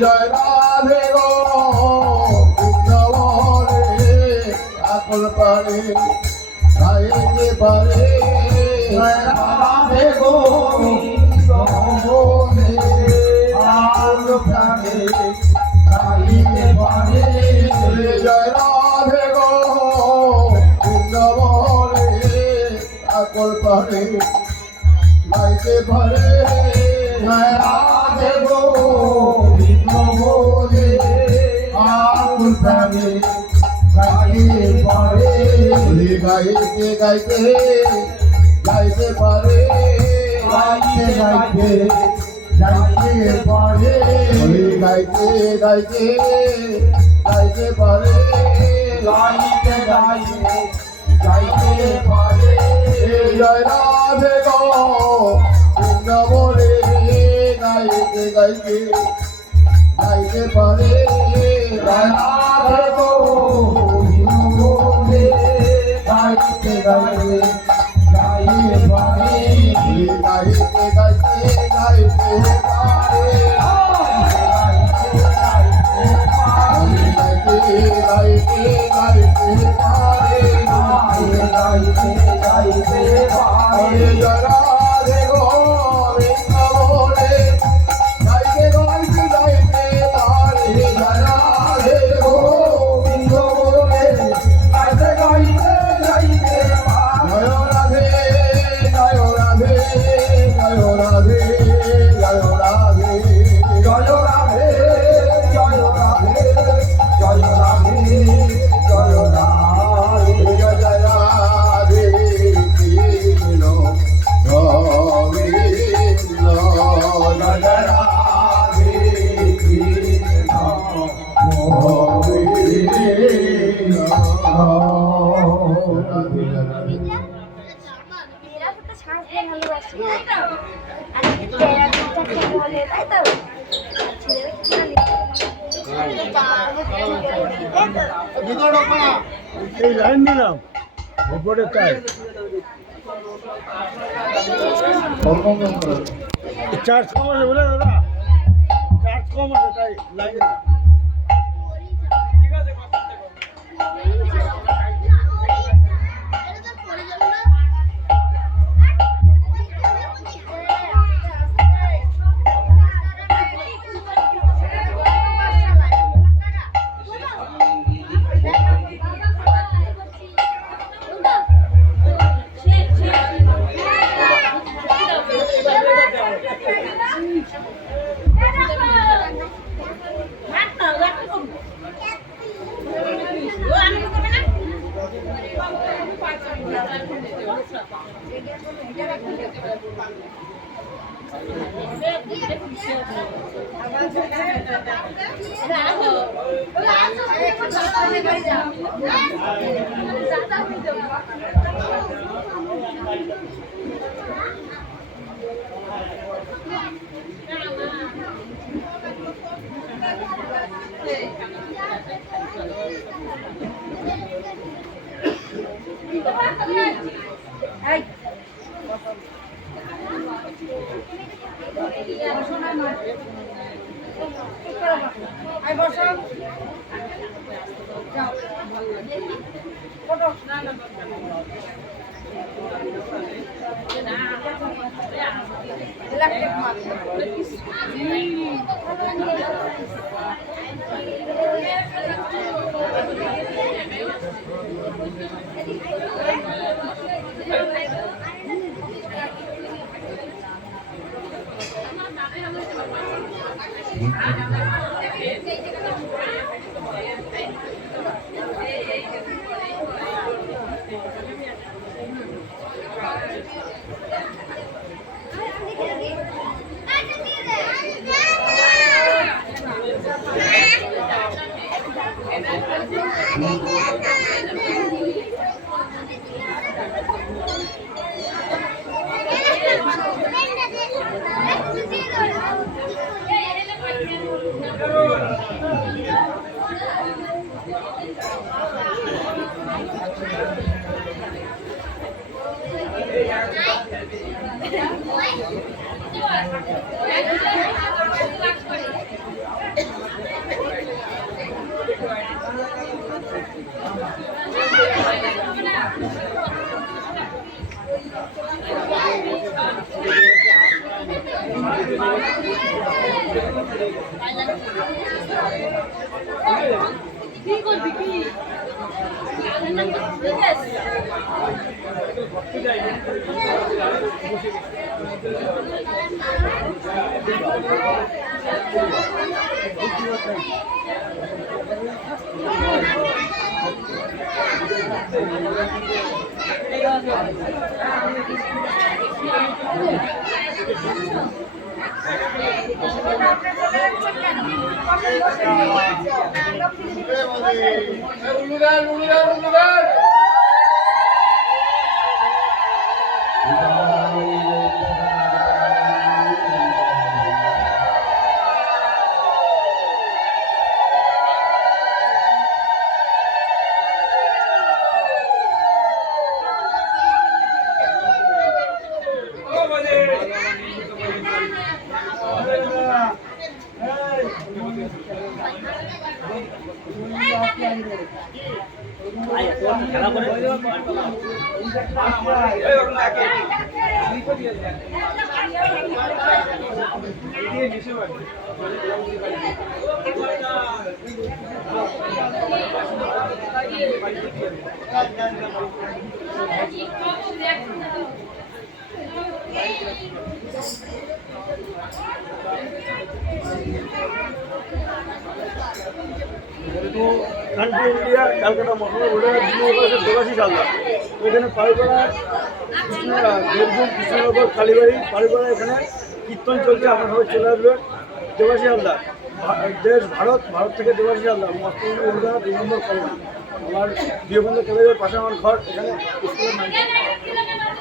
জয় রাধে গো সকল পারে গাইতে পারে রাধে গোবিন্দ বলে আল প্রাণে গাইতে পারে জয় রাধে গোবিন্দ বলে সকল পারে গাইতে পারে রাধে গোবিন্দ বলে আল প্রাণে গাইতে পারে গাইতে গাইতে গাইতে পারে গাইতে গাইতে গাইতে পারে গাইতে গাইতে গাইতে পারে গাইতে গাইতে গাইতে পারে জয় রাধে গোবিন্দ বলে গাইতে গাইতে গাইতে পারে রাধে গোবিন্দ বলে গাইতে গাইতে গাইতে পারে গাইতে গাইতে গাইতে পারে গাইতে গাইতে গাইতে পারে গাইতে গাইতে পারে রাধে গোবিন্দ বলে গাইতে গাইতে গাইতে পারে রাধে গোবিন্দ বলে গাইতে গাইতে গাইতে পারে জয় রাধে জয় রাধে জয় রাধে জয় রাধে জয় রাধে জয় রাধে জয় রাধে জয় রাধে জয় রাধে কৃষ্ণ গোবিন্দ জয় রাধে কৃষ্ণ গোবিন্দ এই লাইন নিলাম উপরে তাই চার্জ কম আছে বলে দাদা চার্জ কম আছে তাই লাইন তো কান্ট্রি ইন্ডিয়া ক্যালকাটা মশলা রোডের দেবাশিস হালদার। তো এখানে পাড়িপাড়া দেবগুন কৃষ্ণনগর কালীবাড়ি পাড়িপাড়া এখানে কীর্তন চলছে। আপনার সবাই চলে আসবেন। দেবাশিস হালদার দেশ ভারত থেকে দেবাশিস হালদার মস্তঙ্গ উর্গা 2 নম্বর কলোনি। আমার বিবেকানন্দ কলেজের পাশে আমার ঘর। এখানে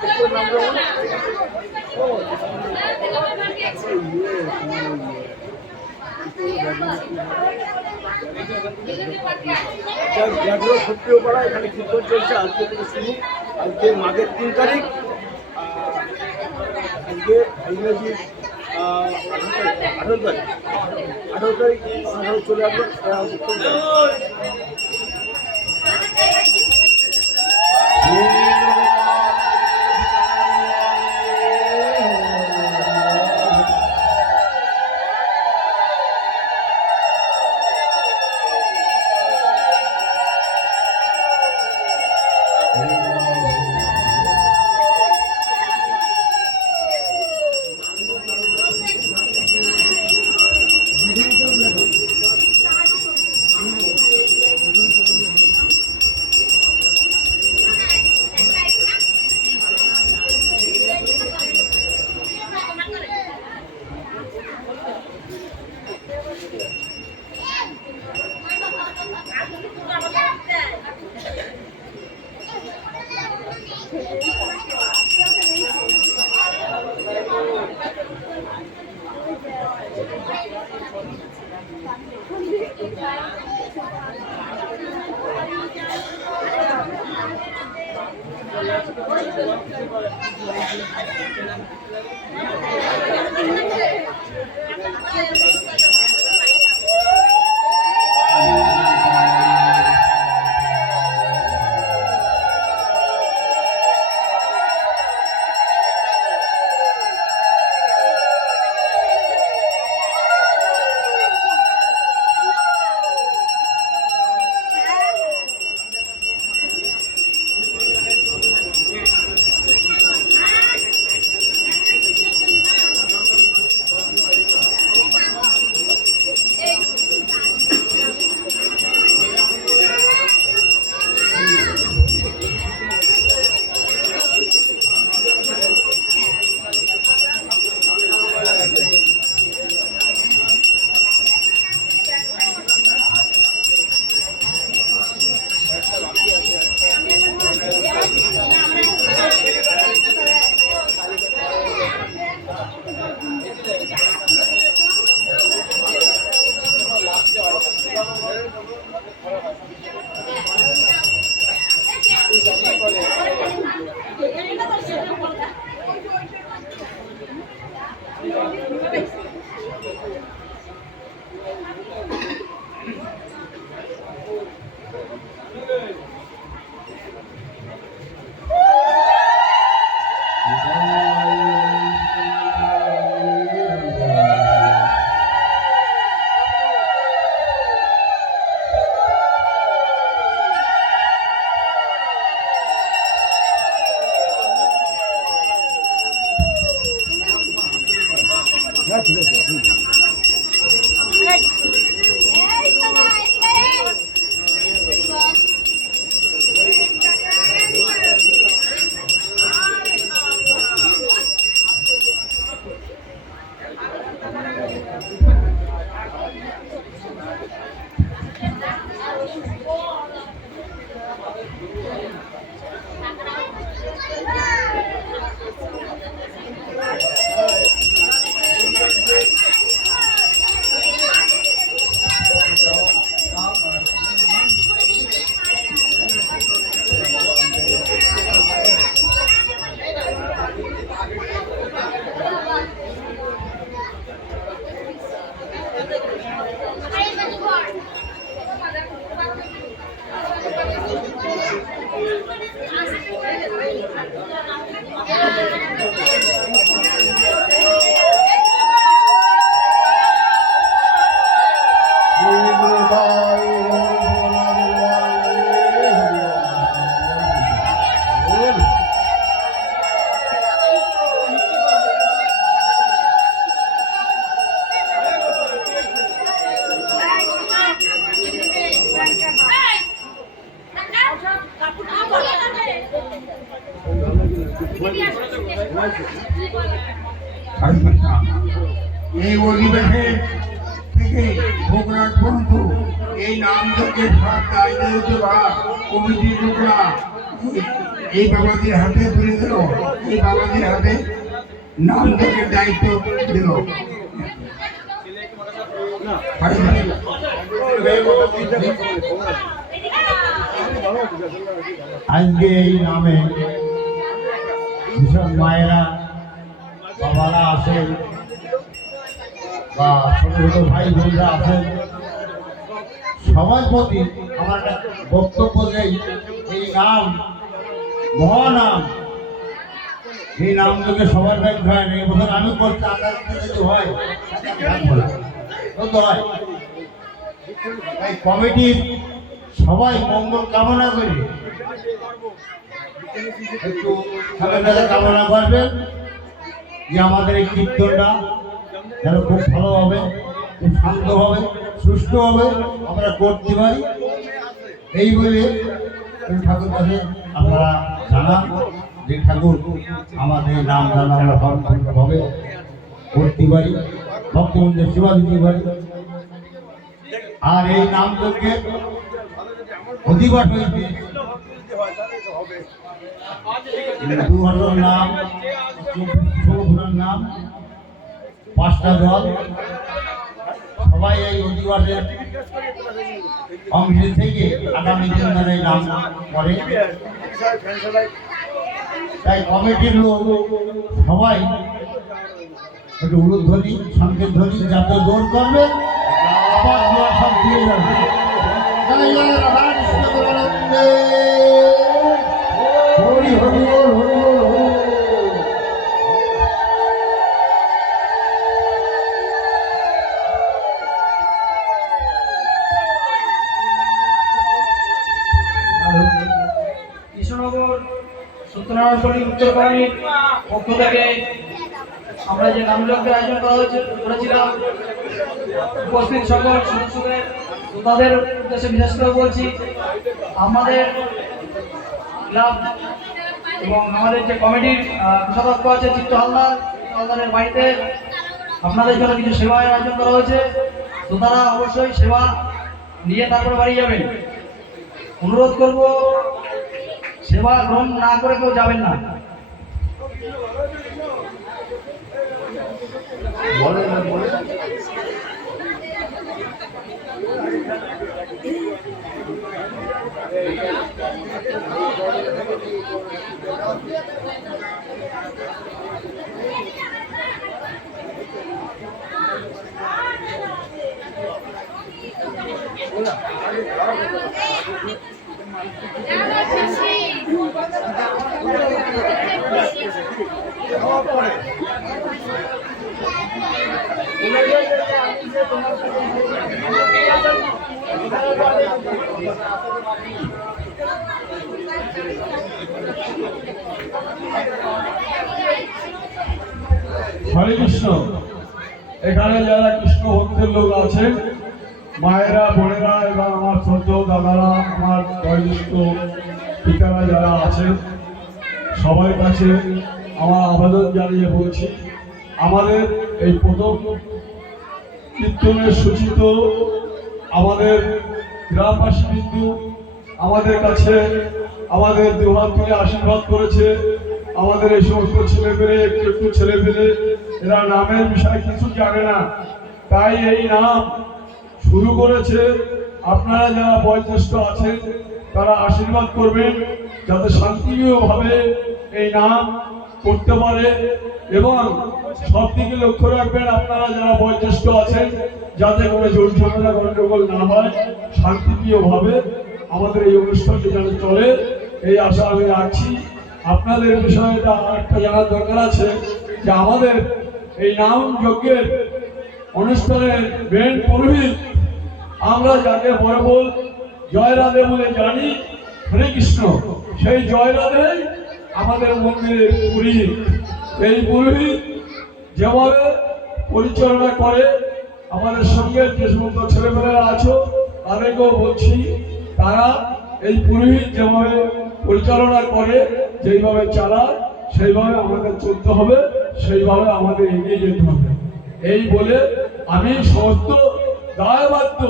স্কুলের নাম যেমন সত্যিও পাড়া এখানে কীর্তন চলছে আজকে থেকে শুরু। আজকে মাঘের 3 তারিখ, আজকে ইংরেজি 18 তারিখ। 18 তারিখ আপনারা চলে আসবেন। এই অধিবেশে থেকে ভোগরাট বন্ধু এই নাম থেকে কমিটির লোকরা এই বাবাদের হাতে তুলে দিল, এই বাবাদের হাতে নাম থেকে দায়িত্ব দিল। আজকে এই নামে যেসব মায়েরা বাবারা আছেন বা ছোট ছোট ভাই বোনরা আছেন, সবার প্রতি আমার একটা বক্তব্য নেই। এই নাম মহানাম, এই নাম থেকে সবার ব্যাগ হয় না। এবছর আমি করছি, আকাশ যদি হয় হয়। তাই কমিটির সবাই মঙ্গল কামনা করি, একটু সবাই কামনা করবেন যে আমাদের এই কীর্তনটা যেন খুব ভালো হবে, খুব শান্ত হবে, সুষ্ঠু হবে, আমরা করতে পারি। এই বলে ঠাকুর কাছে আপনারা জানান যে ঠাকুর আমাদের নাম জানা আমরা ভাবে করতে পারি, ভক্তবন্ধের সেবা দিতে পারি। আর এই নাম যজ্ঞের অধিবাস হয়েছে ২০০ নাম, ১৬ নাম, ৫টা দল, সবাই এই অধিবাসের অংশ থেকে আগামী দিন ধরে নাম করে। তাই কমিটির লোক সবাই একটু উলুধ্বনি, সংকেত ধ্বনি যাতে জোর করবে, সব দিয়ে যাবে। হরি হরি বল, হরি বল, হরি। কৃষ্ণনগর সত্যনারায়ণ উত্তরকরণীর পক্ষ থেকে আমরা যে নামযজ্ঞের আয়োজন করেছিলাম, উপস্থিত সকল সদস্যদের তাদের উদ্দেশ্যে বিশেষ করে বলছি, আমাদের ক্লাব এবং আমাদের যে কমিটির কোষাধ্যক্ষ আছে চিত্ত হালদারের বাড়িতে আপনাদের জন্য কিছু সেবার আয়োজন করা হয়েছে। তো তারা অবশ্যই সেবা নিয়ে তারপরে বাড়ি যাবেন। অনুরোধ করব, সেবা গ্রহণ না করে কেউ যাবেন না। হরে কৃষ্ণ। এখানে যারা কৃষ্ণ ভক্তের লোক আছেন, মায়েরা, বোনেরা এবং আমার ছোট দাদারা, আমার বয়োজ্যেষ্ঠ পিতারা যারা আছেন, সবার কাছে আমার আবেদন জানিয়ে বলছি, আমাদের এই প্রথম কীর্তনের সূচিত আমাদের গ্রামবাসী বিন্দু আমাদের কাছে আমাদের দুহাত তুলে আশীর্বাদ করেছে। আমাদের এই সমস্ত ছেলেমেয়ে, একটু ছেলেমেয়ে এরা নামের বিষয়ে কিছু জানে না, তাই এই নাম শুরু করেছে। আপনারা যারা বয়োজ্যেষ্ঠ আছেন তারা আশীর্বাদ করবেন যাতে শান্তিপ্রিয়ভাবে এই নাম করতে পারে এবং সব দিকে লক্ষ্য রাখবেন। আপনারা যারা বয়োজ্যেষ্ঠ আছেন, যাতে কোনো জোর ঝামেলা গন্ডগোল না হয়, শান্তিপ্রিয়ভাবে আমাদের এই অনুষ্ঠানটি যেন চলে, এই আশা আমি রাখছি। আপনাদের বিষয়ে একটা জানার দরকার আছে যে আমাদের এই নাম যজ্ঞের অনুষ্ঠানের মেন পুরোহিত আমরা যাকে বড় বল জয় রাধে বলে জানি, হরে কৃষ্ণ, সেই জয় রাধে আমাদের মন্দিরের পুরোহিত। এই পুরোহিত যেভাবে পরিচালনা করে, আমাদের সঙ্গে যে সমস্ত ছেলেমেয়েরা আছো তাদেরকেও বলছি, তারা এই পুরোহিত যেভাবে পরিচালনা করে, যেইভাবে চালায়, সেইভাবে আমাদের চলতে হবে, সেইভাবে আমাদের এগিয়ে যেতে হবে। এই বলে আমি সমস্ত দায়বাধ্য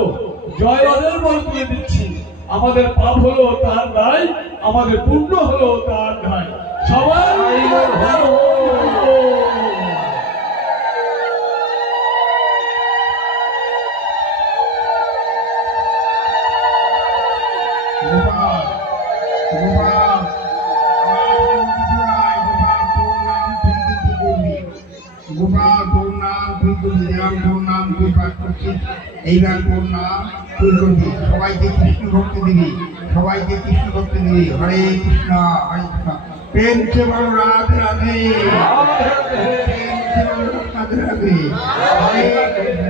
জয় রাধের বল তুলে দিচ্ছি। আমাদের পাপ হলো তার দায়, আমাদের পুণ্য হলো তার দায়। সবাই ভালো। গোপাল গোপাল গোপাল তোর নাম তুই করবি, রাম তোর নাম তুই পাঠ করছিস, এইবার তোর নাম তুই করবি। সবাইকে কৃষ্ণ ভক্তি দিবি, সবাইকে কৃষ্ণ ভক্তি দিবি। হরে কৃষ্ণ হরে কৃষ্ণ। প্রেম সে বড় রাধে রাধে, প্রেম সে বড় রাধে রাধে। হরে কৃষ্ণ।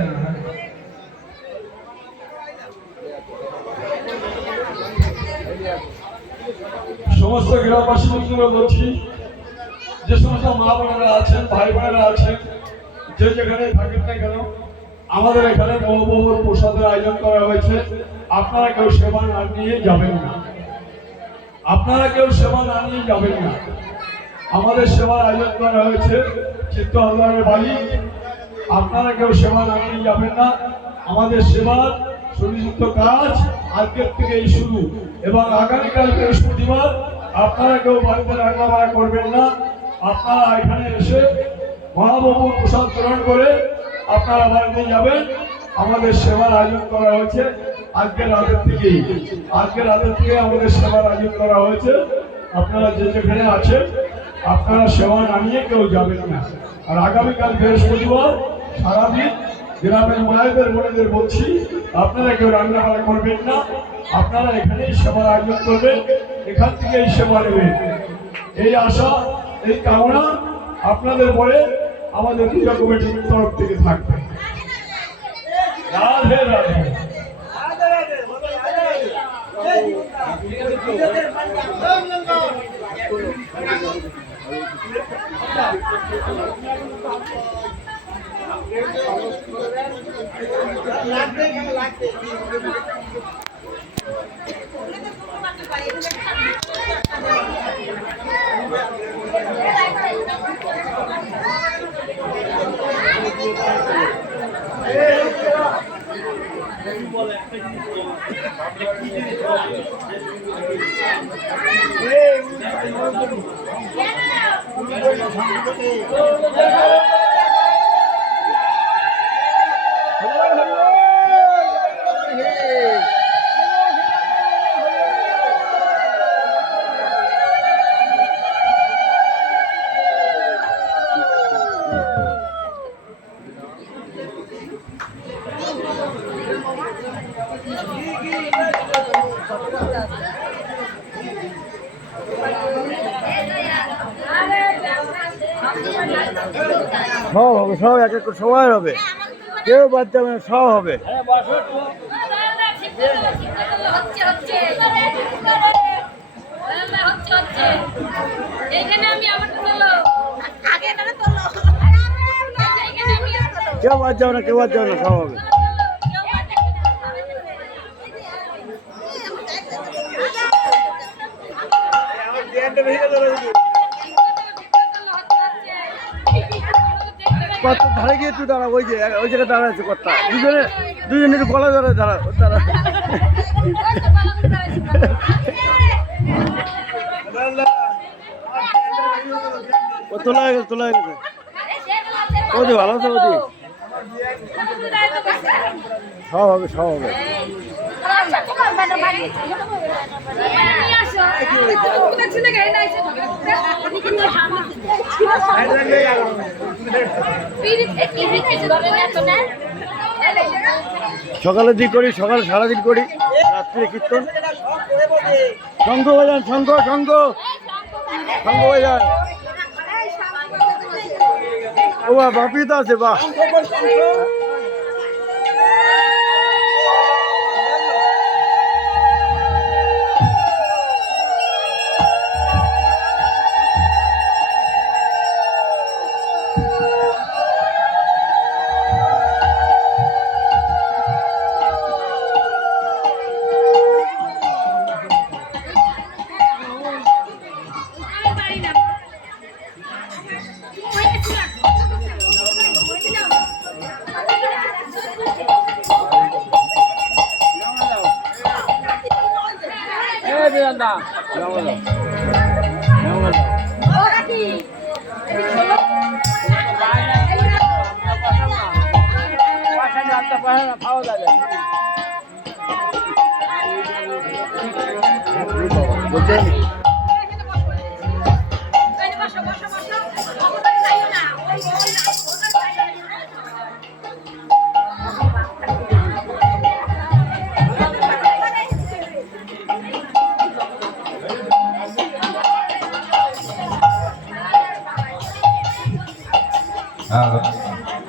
সমস্ত গ্রামবাসী বন্ধুরা বলছি, যে সমস্ত মা বোনেরা আছেন, ভাই বোনেরা আছেন, যে যেখানে থাকেন না কেন, আমাদের এখানে মহাপ্রভুর প্রসাদের আয়োজন করা হয়েছে। আপনারা কেউ সেবা না নিয়ে যাবেন না, আপনারা কেউ সেবা না নিয়ে যাবেন না। আমাদের সেবার আয়োজন করা হয়েছে চিত্তহরণের বাড়ি, আপনারা কেউ সেবা না নিয়ে যাবেন না। আমাদের সেবার সুনিশ্চিত কাজ আজকের থেকেই শুরু, এবং আগামীকাল বৃহস্পতিবার আপনারা কেউ বাড়িতে রান্না বান্না করবেন না। আপনারা এখানে এসে মহাপ্রভুর প্রসাদ গ্রহণ করে আপনারা বাড়িতে যাবেন। আমাদের সেবার আয়োজন করা হয়েছে আজকের রাতের থেকেই, আজকের রাতের থেকে আমাদের সেবার আয়োজন করা হয়েছে। আপনারা যে যেখানে আছেন, আপনারা সেবা না নিয়ে কেউ যাবেন না। আর আগামীকাল বৃহস্পতিবার সারাদিন গ্রামের মায়েদের বোনেদের বলছি, আপনারা কেউ রান্না বান্না করবেন না, আপনারা এখানেই সেবার আয়োজন করবেন, এখান থেকেই সেবা নেবেন। এই আশা, এই কামনা আপনাদের পরে আমাদের পূজা কমিটির তরফ থেকে থাকবে। রাধে রাধে। সব হবে, সব এক এক করে সবাই হবে, কেউ বাদ যাবে না, সব হবে। কেউ বাদ যাবে না, কেউ বাদ যাবে না, সব হবে। কত ধারে গিয়ে একটু দাঁড়া, ওই যে ওই জায়গায় দাঁড়া আছে কর্তা, দুজনে একটু গলা ধরে দাঁড়া দাঁড়া। তোলা হয়ে গেছে, তোলা হয়ে গেছে। ওদি ভালো আছে, ওদি সব হবে, সব হবে। সকালের দিক করি, সকাল সারাদিন করি, রাত্রে কীর্তন। শঙ্খ বাজান, শঙ্খ শঙ্খ শঙ্খ বাজান। ও বাপি তো আছে, বাহ।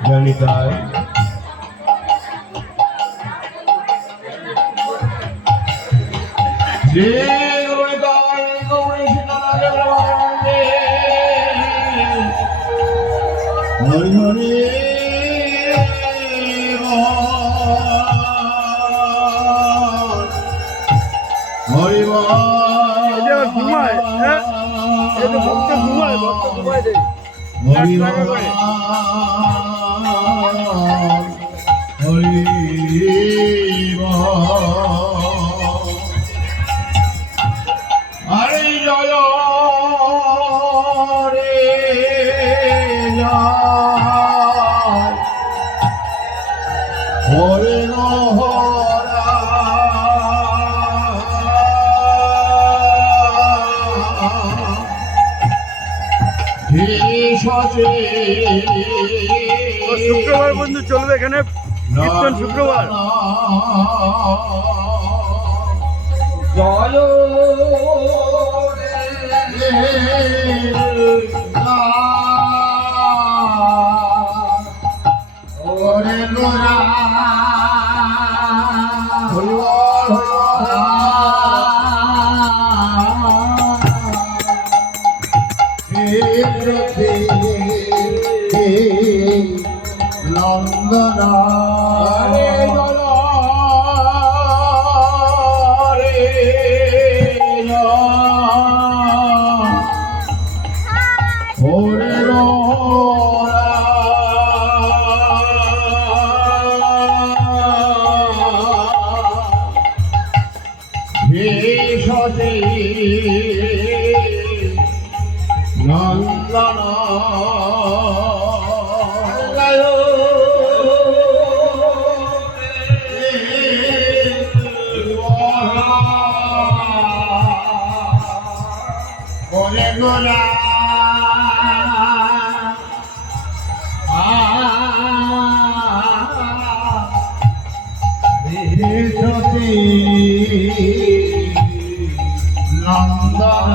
জনিতায় হরি হরি হরি ঘুমায়, হ্যাঁ, এই তো ভক্ত ঘুমায়, ভক্ত ঘুমায় দেয়। হরি হরি হরে জয় রে হরে নহরা শুক্রবার বন্ধু চলবে এখানে কীর্তন, শুক্রবার। জয় ওরে গোরা নন্দনা রে ওরে ভেষজে নন্দনা ওরে গোরা ভেষজে নন্দনা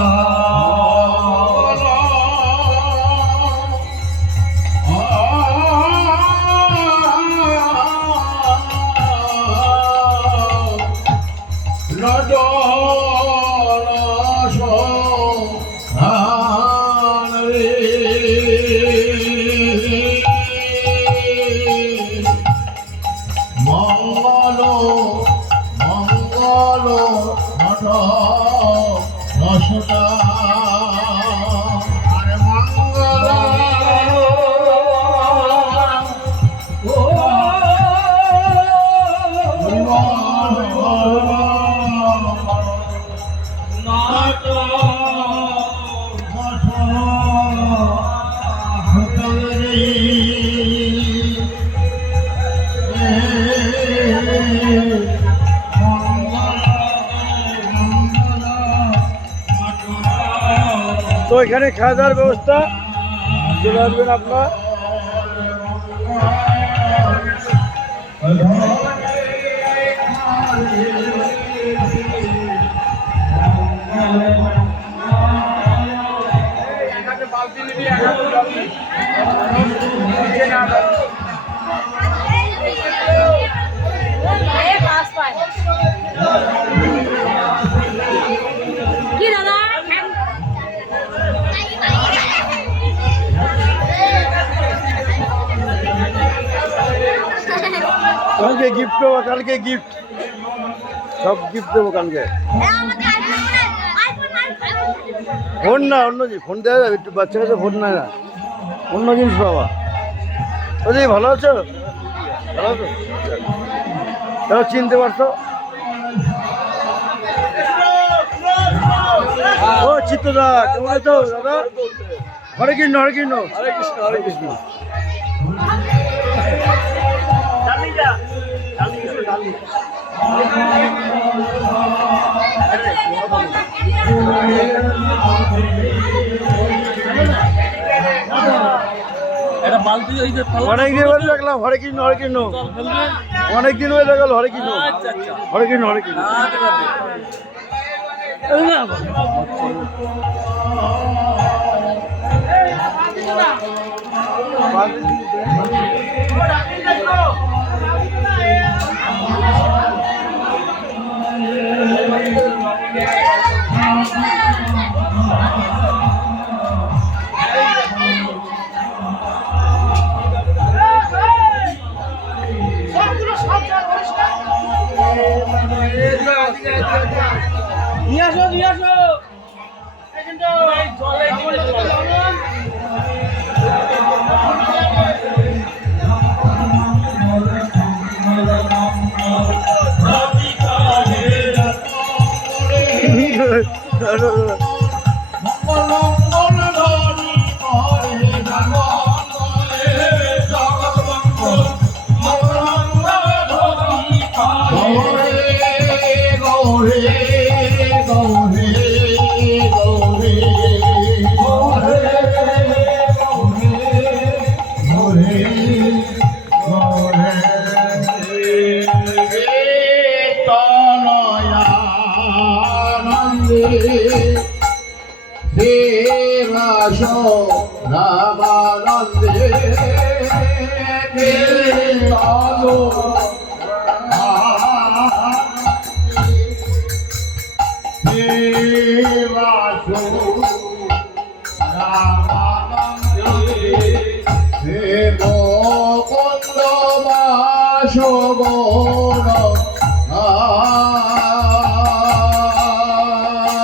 মঙ্গল মঙ্গল নট রসটা আরে মঙ্গল তো এখানে খাওয়া দাওয়ার ব্যবস্থা, চলে আসবেন আপনার। কি দাদা কালকে গিফট দেবো, কালকে গিফট, সব গিফট দেবো কালকে। ফোন না, অন্য জিনিস, ফোন দেওয়া যাবে, একটু বাচ্চা কাছে ফোন নেয় না, অন্য জিনিস পাবা। ওই ভালো আছো? ভালো আছো? তাহলে চিনতে পারছো? ও চিত্তদা, কেমন আছো দাদা? হরে কৃষ্ণ, হরে কৃষ্ণ, হরে কৃষ্ণ, হরে কৃষ্ণ। অনেকদিন হয়ে দেখলাম হরে কৃষ্ণ, হরে কৃষ্ণ, অনেকদিন হয়ে দেখাল হরে কৃষ্ণ, হরে কৃষ্ণ, হরে কৃষ্ণ। নিয়ে আসো, নিয়ে আসো। রামানন্দে Hare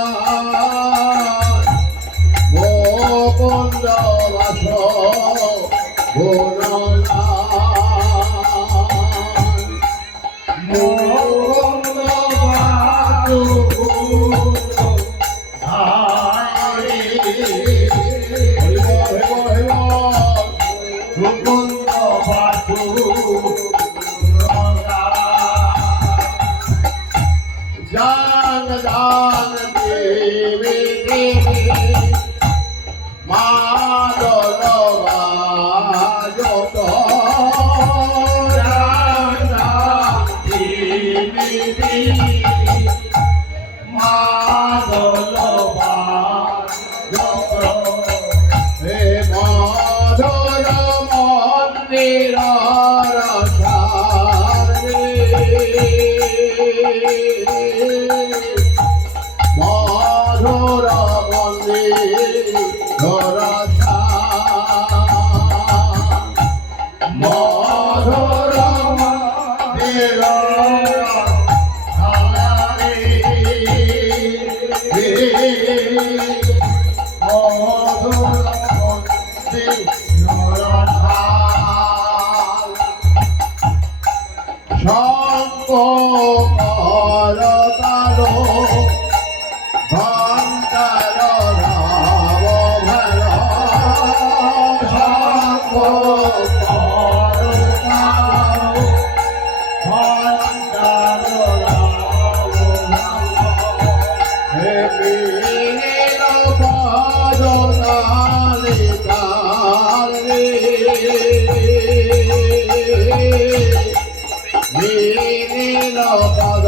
নীল পদ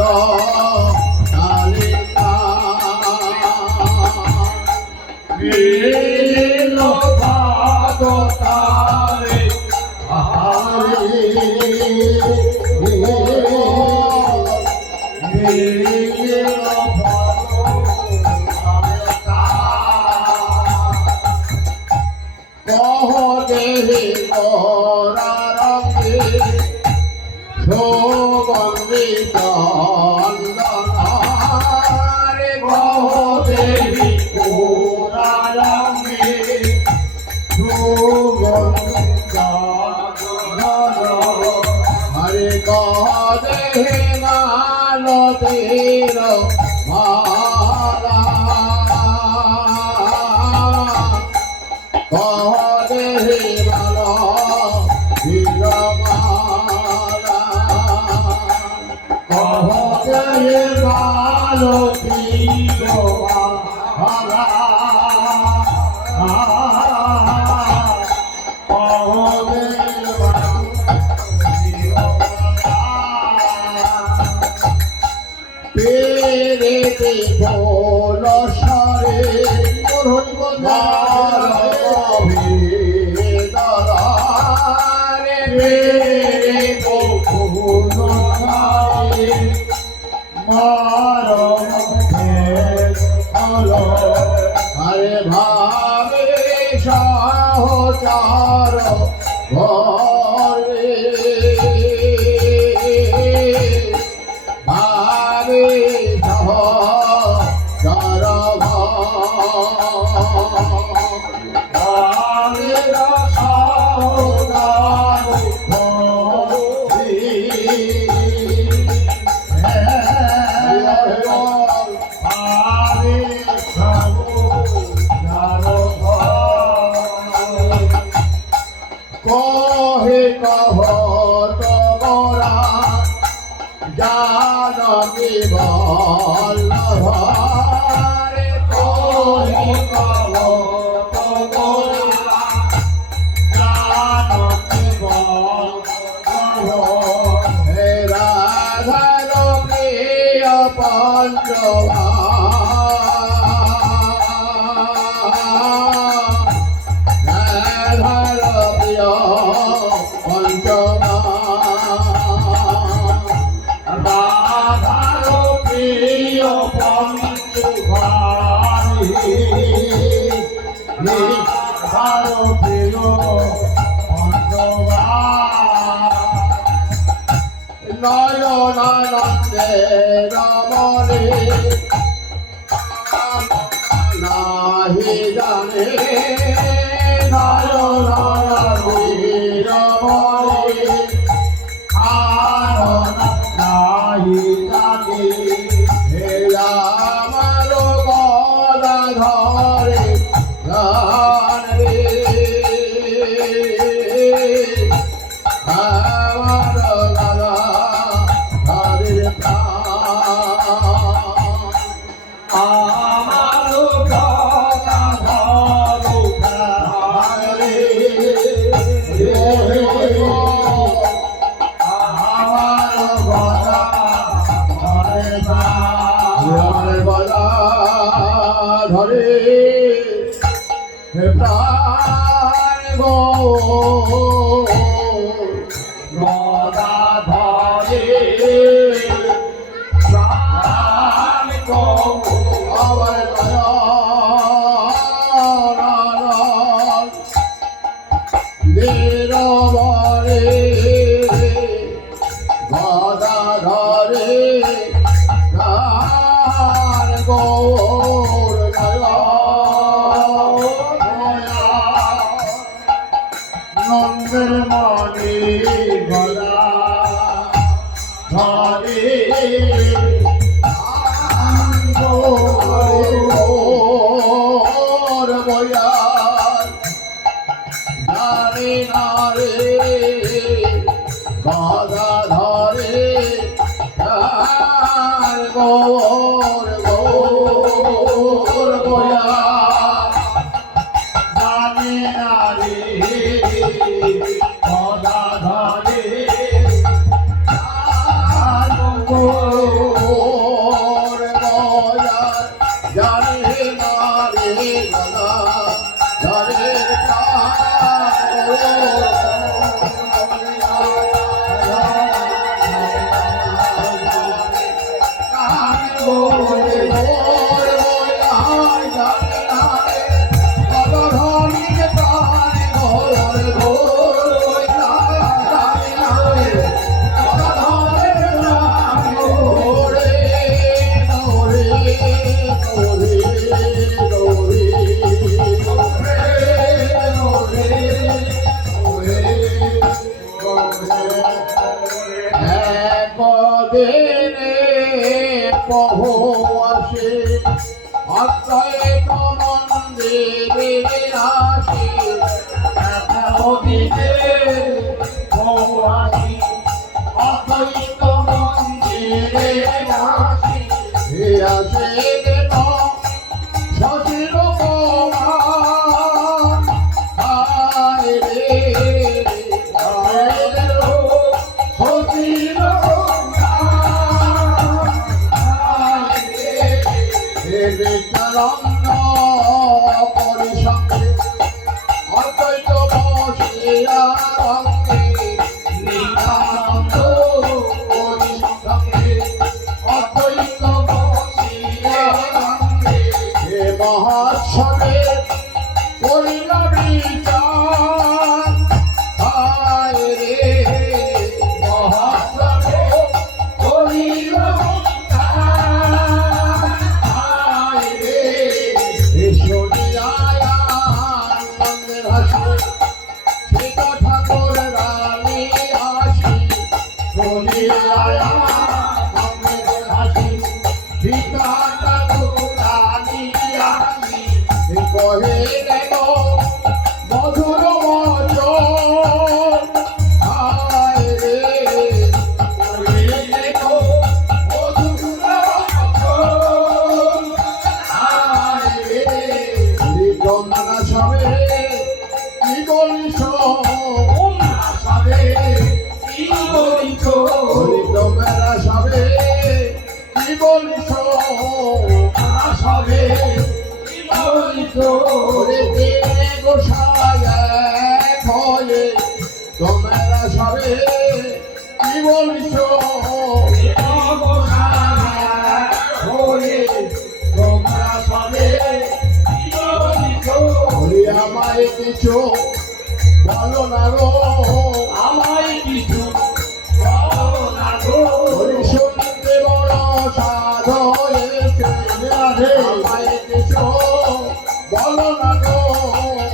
তালিকা নীল পদ তালিকা কহ দেহি মোরা রঙে শোভন্দি চন্দনারে কহ দেহি মোরা রঙে শোভন্দি চন্দন হরে কহ দেহি মালতীর মালা কহদেহি মালা বিরমালা কহদেহি মালা বিরমালা কহদেহি মালা পেরেতে বল সরে হরে ভাবে সহচার ঘরে ভাবে সহচার ভাবে সহচার কহে কহ তোমরা জানকী বল্লভরে কহে কহ তোমরা জানকী বল্লভ হে রাধার প্রিয় পঞ্চমা পঞ্চমা রাধার প্রিয় পঞ্চভারি রাধার প্রিয় পঞ্চমা নয়নানন্দে রমণে নাহি জানে ধরে প্রাণ গো গদা ধরে প্রাণ গো আমার নিরবরে গদা ধরে প্রাণ গো নন্দের অদ্বৈত মন্দিরে আসি অতীতে আসি অদ্বৈত মন্দিরে আসি আসে দেব শশীর কুমার হায় রে হায় রে শশীর চরণ পরিসঙ্গে অদ্বৈত বসিয়া রঙ্গে নিত্যানন্দ পরিসঙ্গে অদ্বৈত বসিয়া রঙ্গে হে মহোৎসবে করিল বিচার হায় রে মহোৎসবে করিল ঠাকুর রানী আসি হাসি সীতা ঠাকুর রানী আসি কহে গেল মধুর বচন হায় রে কহে গেল মধুর বচন হায় রে গঙ্গা সবে কি বলিস সবে কি বলিস তোমরা সবে কি বলিস সবে কি বলিস রে গোসায় ভয়ে তোমরা সবে কি বলিস গোসায় ভয়ে তোমরা সবে কি বলিস আমায় কিছু বলো না গো আমায় কিছু বলো না গো শুনতে বড় সাধু রাধে আমায় কিছু বলো না গো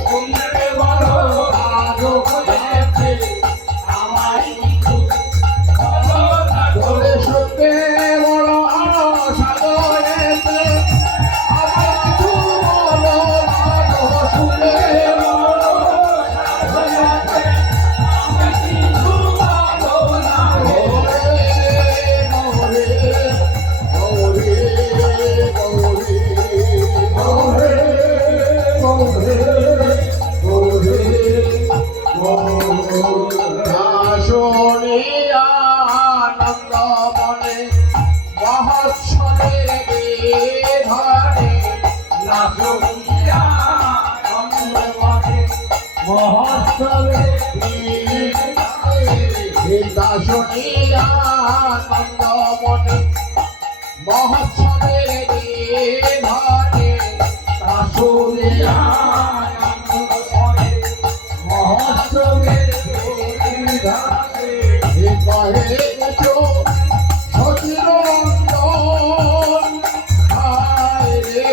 শুনতে বড় সাধু আমায় কিছু বলো না গো শুনতে বড় সাধু আমায় কিছু বলো না গো শুনতে আনন্দ মনে মহোৎসবের ধরে নাচুয়া মহোৎসবে দাসনিয়া আনন্দ মনে মহোৎসবের ধরে দাসনিয়া মহোৎসবের ধরে কহে কিছু সচিরঞ্জন হায় রে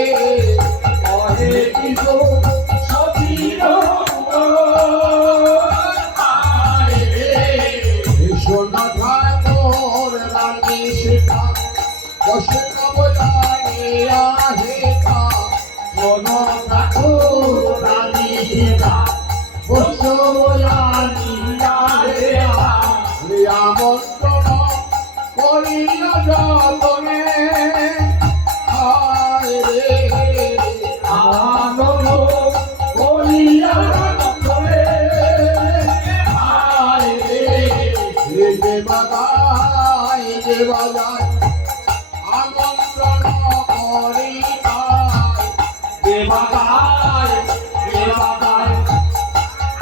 কহে কিছু সচিরঞ্জন হায় রে সোনা ঠাকুর রানী সীতা বৈষ্ণব জানিয়া হেতা সোনা ঠাকুর রানী সীতা বৈষ্ণব জানিয়া হেতা আমন্ত্রণ করিয়া যতনে হায় রে আনন্দ করিয়া যতনে হায় রে দেবাদায় আমন্ত্রণ করি দেবাদায়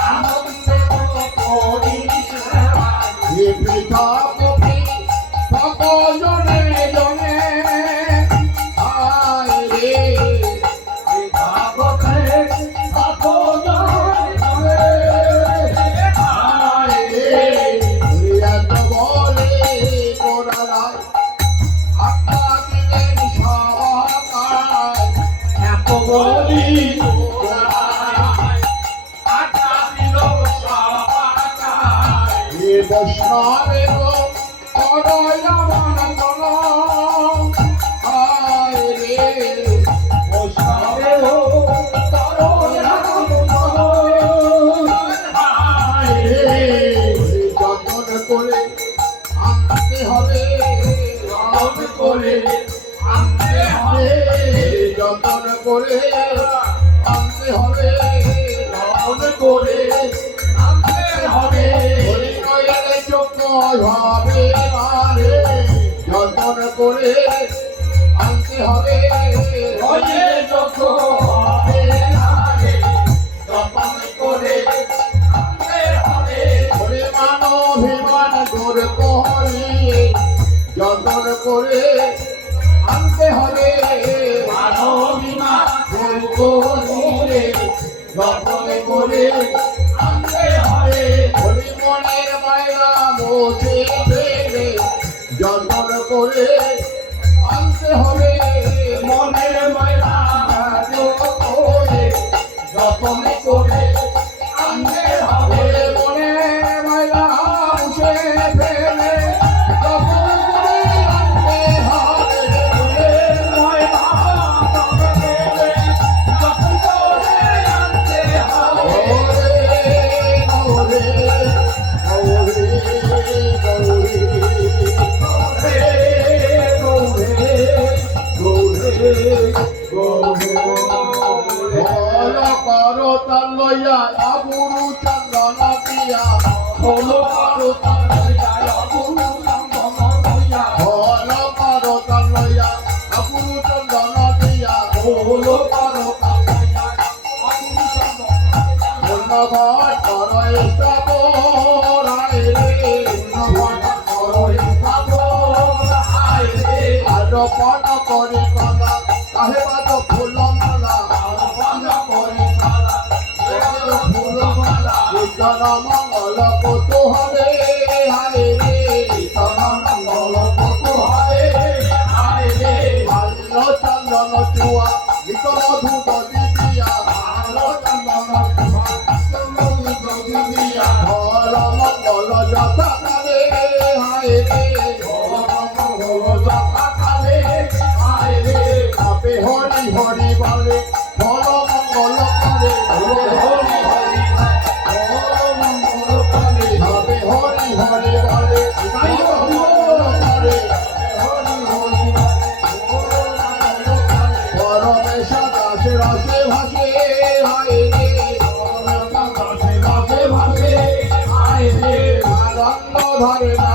আমন্ত্রণ করি পৃথক সকজনে জনে হায় রে পৃথক সকজনে হায় রে এত বলে করা যায় আত্মা দিলেন সবাই এত বলি বৈষ্ণবের করয়া মন হায় রে করে আনতে হবে, যতন করে আনতে হবে, হরিণয়ের যোগ্য হবে আরে, যতন করে আনতে হবে, হরিণের যোগ্য হবে আরে, যতন করে আনতে হবে, হরি মানবিমান দূর করে যতন করে আনতে হবে, মানবিমান দূর করে যতন করে আনতে হবে, হরি মনের মায়া মুছে ফেলে যতন করে আনতে হবে, মনের মায়া করে যতন করে আনতে হবে, মনের মায়া মুছে ফেলে যতন করে আনতে হবে, মনের মায়া মুছে ফেলে যতন করে আনতে হবে, গৌরে গৌরে গৌরে করো তার লইয়া আবুরু চন্দন দিয়া, হলো করো তার লইয়া আবুরু চন্দন দিয়া, হলো করো তার লইয়া আবুরু চন্দন দিয়া, হলো করো তার লইয়া আবুরু চন্দন দিয়া, ধন্যবাদ করো সব রায় রে, ধন্যবাদ করো সব রায় রে, আরোপণ করে কলা কাহে বাদ ফুল মালা, আরোপণ করে কলা ফুল মালা, কীর্তন মঙ্গল কতু হবে হায় রে, কীর্তন মঙ্গল কতু হবে হায় রে, ভাল্য চন্দন চুয়া গীত মধু দদি দিয়া, ভাল্য চন্দন চুয়া গীত মধু দদি দিয়া, ভল মঙ্গল যথা কালে হায় রে, ভল মঙ্গল যথা কালে হায় রে, আপে হরি হরি বলে ভল মঙ্গল করে, হরি হরি ভল মঙ্গল করে, আপে হরি হরি বলে ভল মঙ্গল করে, হরি হরি পরমেশা দাসে রসে ভাসে হায় রে, পরমেশা দাসে রসে ভাসে হায় রে, আনন্দ ধরে না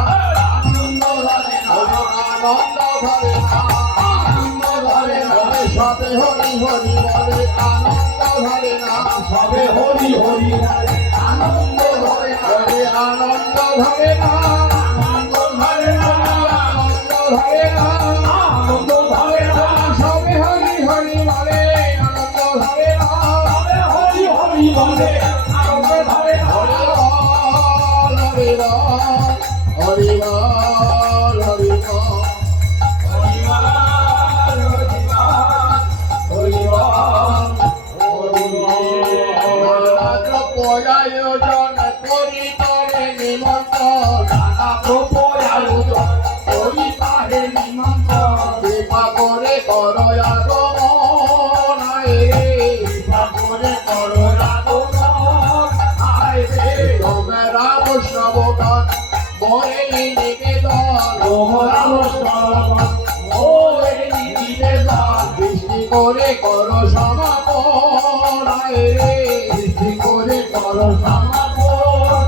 আনন্দ ধরে না আনন্দ ধরে না আনন্দ ধরে না, সবে হরি হরি বলে আনন্দ ধরে না, সবে হরি হরি বলে আনন্দ ধরে না, আনন্দ ধরে না আনন্দ ধরে না আনন্দ ধরে না আনন্দ ধরে না, সবে হরি হরি বলে আনন্দ ধরে না, সবে হরি হরি বলে আনন্দ ধরে না, হরি বল হরি বল হরি বল হরি বল আয়োজন করি করে নিমন্ত্রণ, আয়োজন করি পারে নিমন্ত্রণ, কৃপা করে করো আগমন আয় রে, কৃপা করে করো আগমন আয় রে, তোমরা বৈষ্ণবগণ মোরে নিবেদন, তোমরা বৈষ্ণবগণ মোরে নিবেদন, বৃষ্টি করে করো সমাপন আয় রে, বৃষ্টি করে করো সমাপন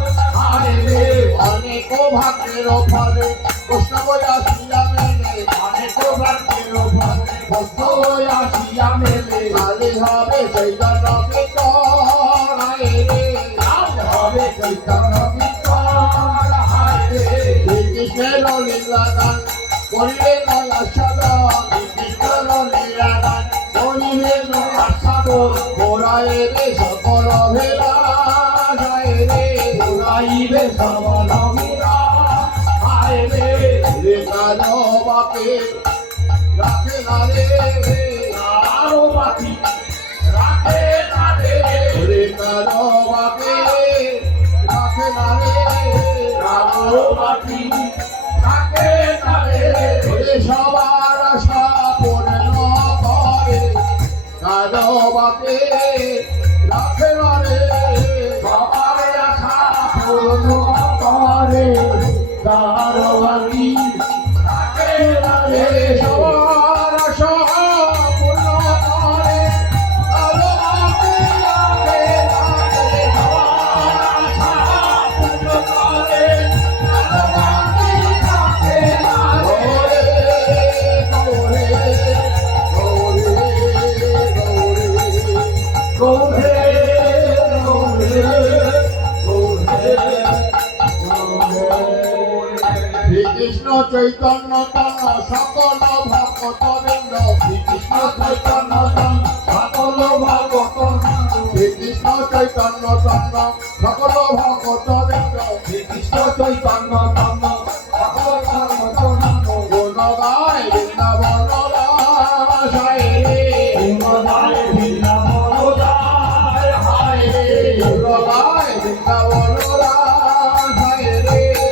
আয় রে, অনেক ভাগ্যের ফলে বৈষ্ণব আসিয়া মেলে, অনেক ভাগ্যের ফলে বৈষ্ণব আসিয়া মেলে, কালে হবে চৈতন্য কীর্তন আয় রে, কালে হবে চৈতন্য কীর্তন আয় রে, শ্রীকৃষ্ণের লীলা গান করিলে নয় আস্বাদন, শ্রীকৃষ্ণের লীলা গান করিলে নয় আস্বাদন, ঘোরাইবে সকল ভেলা যায় রে, ঘোরাইবে সকল ভেলা আয় রে, কারো বাপে রাখে না রে, কারো বাপি রাখে না রে, কারো বাপে রাখে না রে, কারো বাপি রাখে না রে, সবার আশা পূর্ণ করে, কারো বাপে রাখে না রে, সবার আশা পূর্ণ করে, কারো বাপি রাখে না রে, সবার আশা পূর্ণ করে, চৈতন্য তন্ন সকল ভক্ত বৃন্দ শ্রীকৃষ্ণ চৈতন্য তন্ন সকল ভক্ত শ্রীকৃষ্ণ চৈতন্য তন্ন সকল ভক্ত বৃন্দ শ্রীকৃষ্ণ চৈতন্য তন্ন সকল ভক্ত বৃন্দ গুণ গায় বৃন্দাবন রাসায় গুণ গায় বৃন্দাবন রাসায় গুণ গায় বৃন্দাবন রাসায়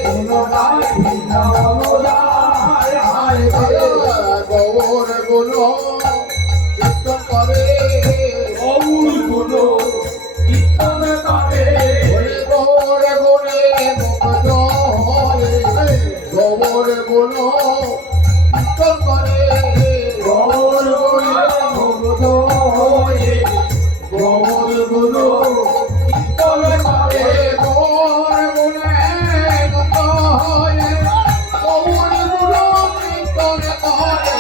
গুণ গায় বৃন্দাবন রাসায় গৌর গুণ কীর্তন করে গৌর গুণ কীর্তন করে গৌর গুণে মুগ্ধ হয়ে গৌর গুণ কীর্তন করে গৌর গুণে মুগ্ধ হয়ে গৌর গুণ কীর্তন করে গৌর গুণে মুগ্ধ হয়ে গৌর গুণ কীর্তন করে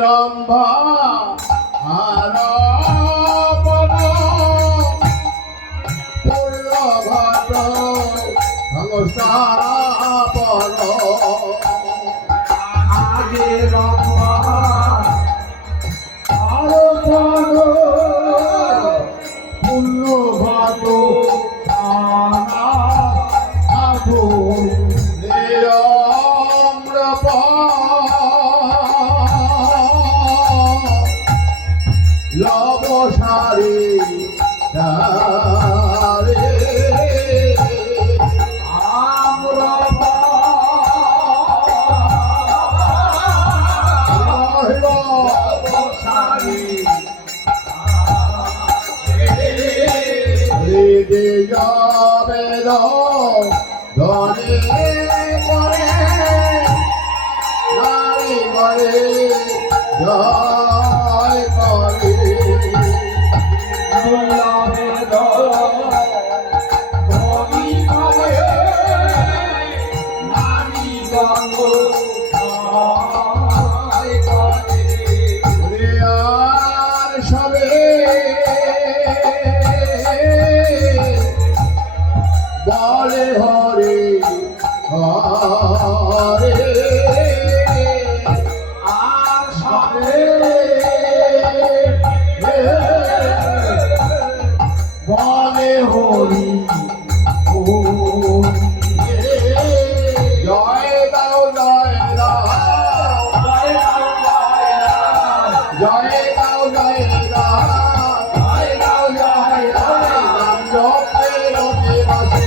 রম্ভা হারাপন পুল্লঘট সংস্থাপন আগে রম্ভা হারাপন পুল্লঘট আগুন নিরম্রপ লবসারে রে আমরা লবসারে রে যাবে ধনে করে নারী করে জয় করে সবে বলে হরে হরে আর সবে বলে হরি জয় দাও জয় দাও জয় দাও জয় দাও জয় দাও জয় দাও নাম জপে রতি বাসে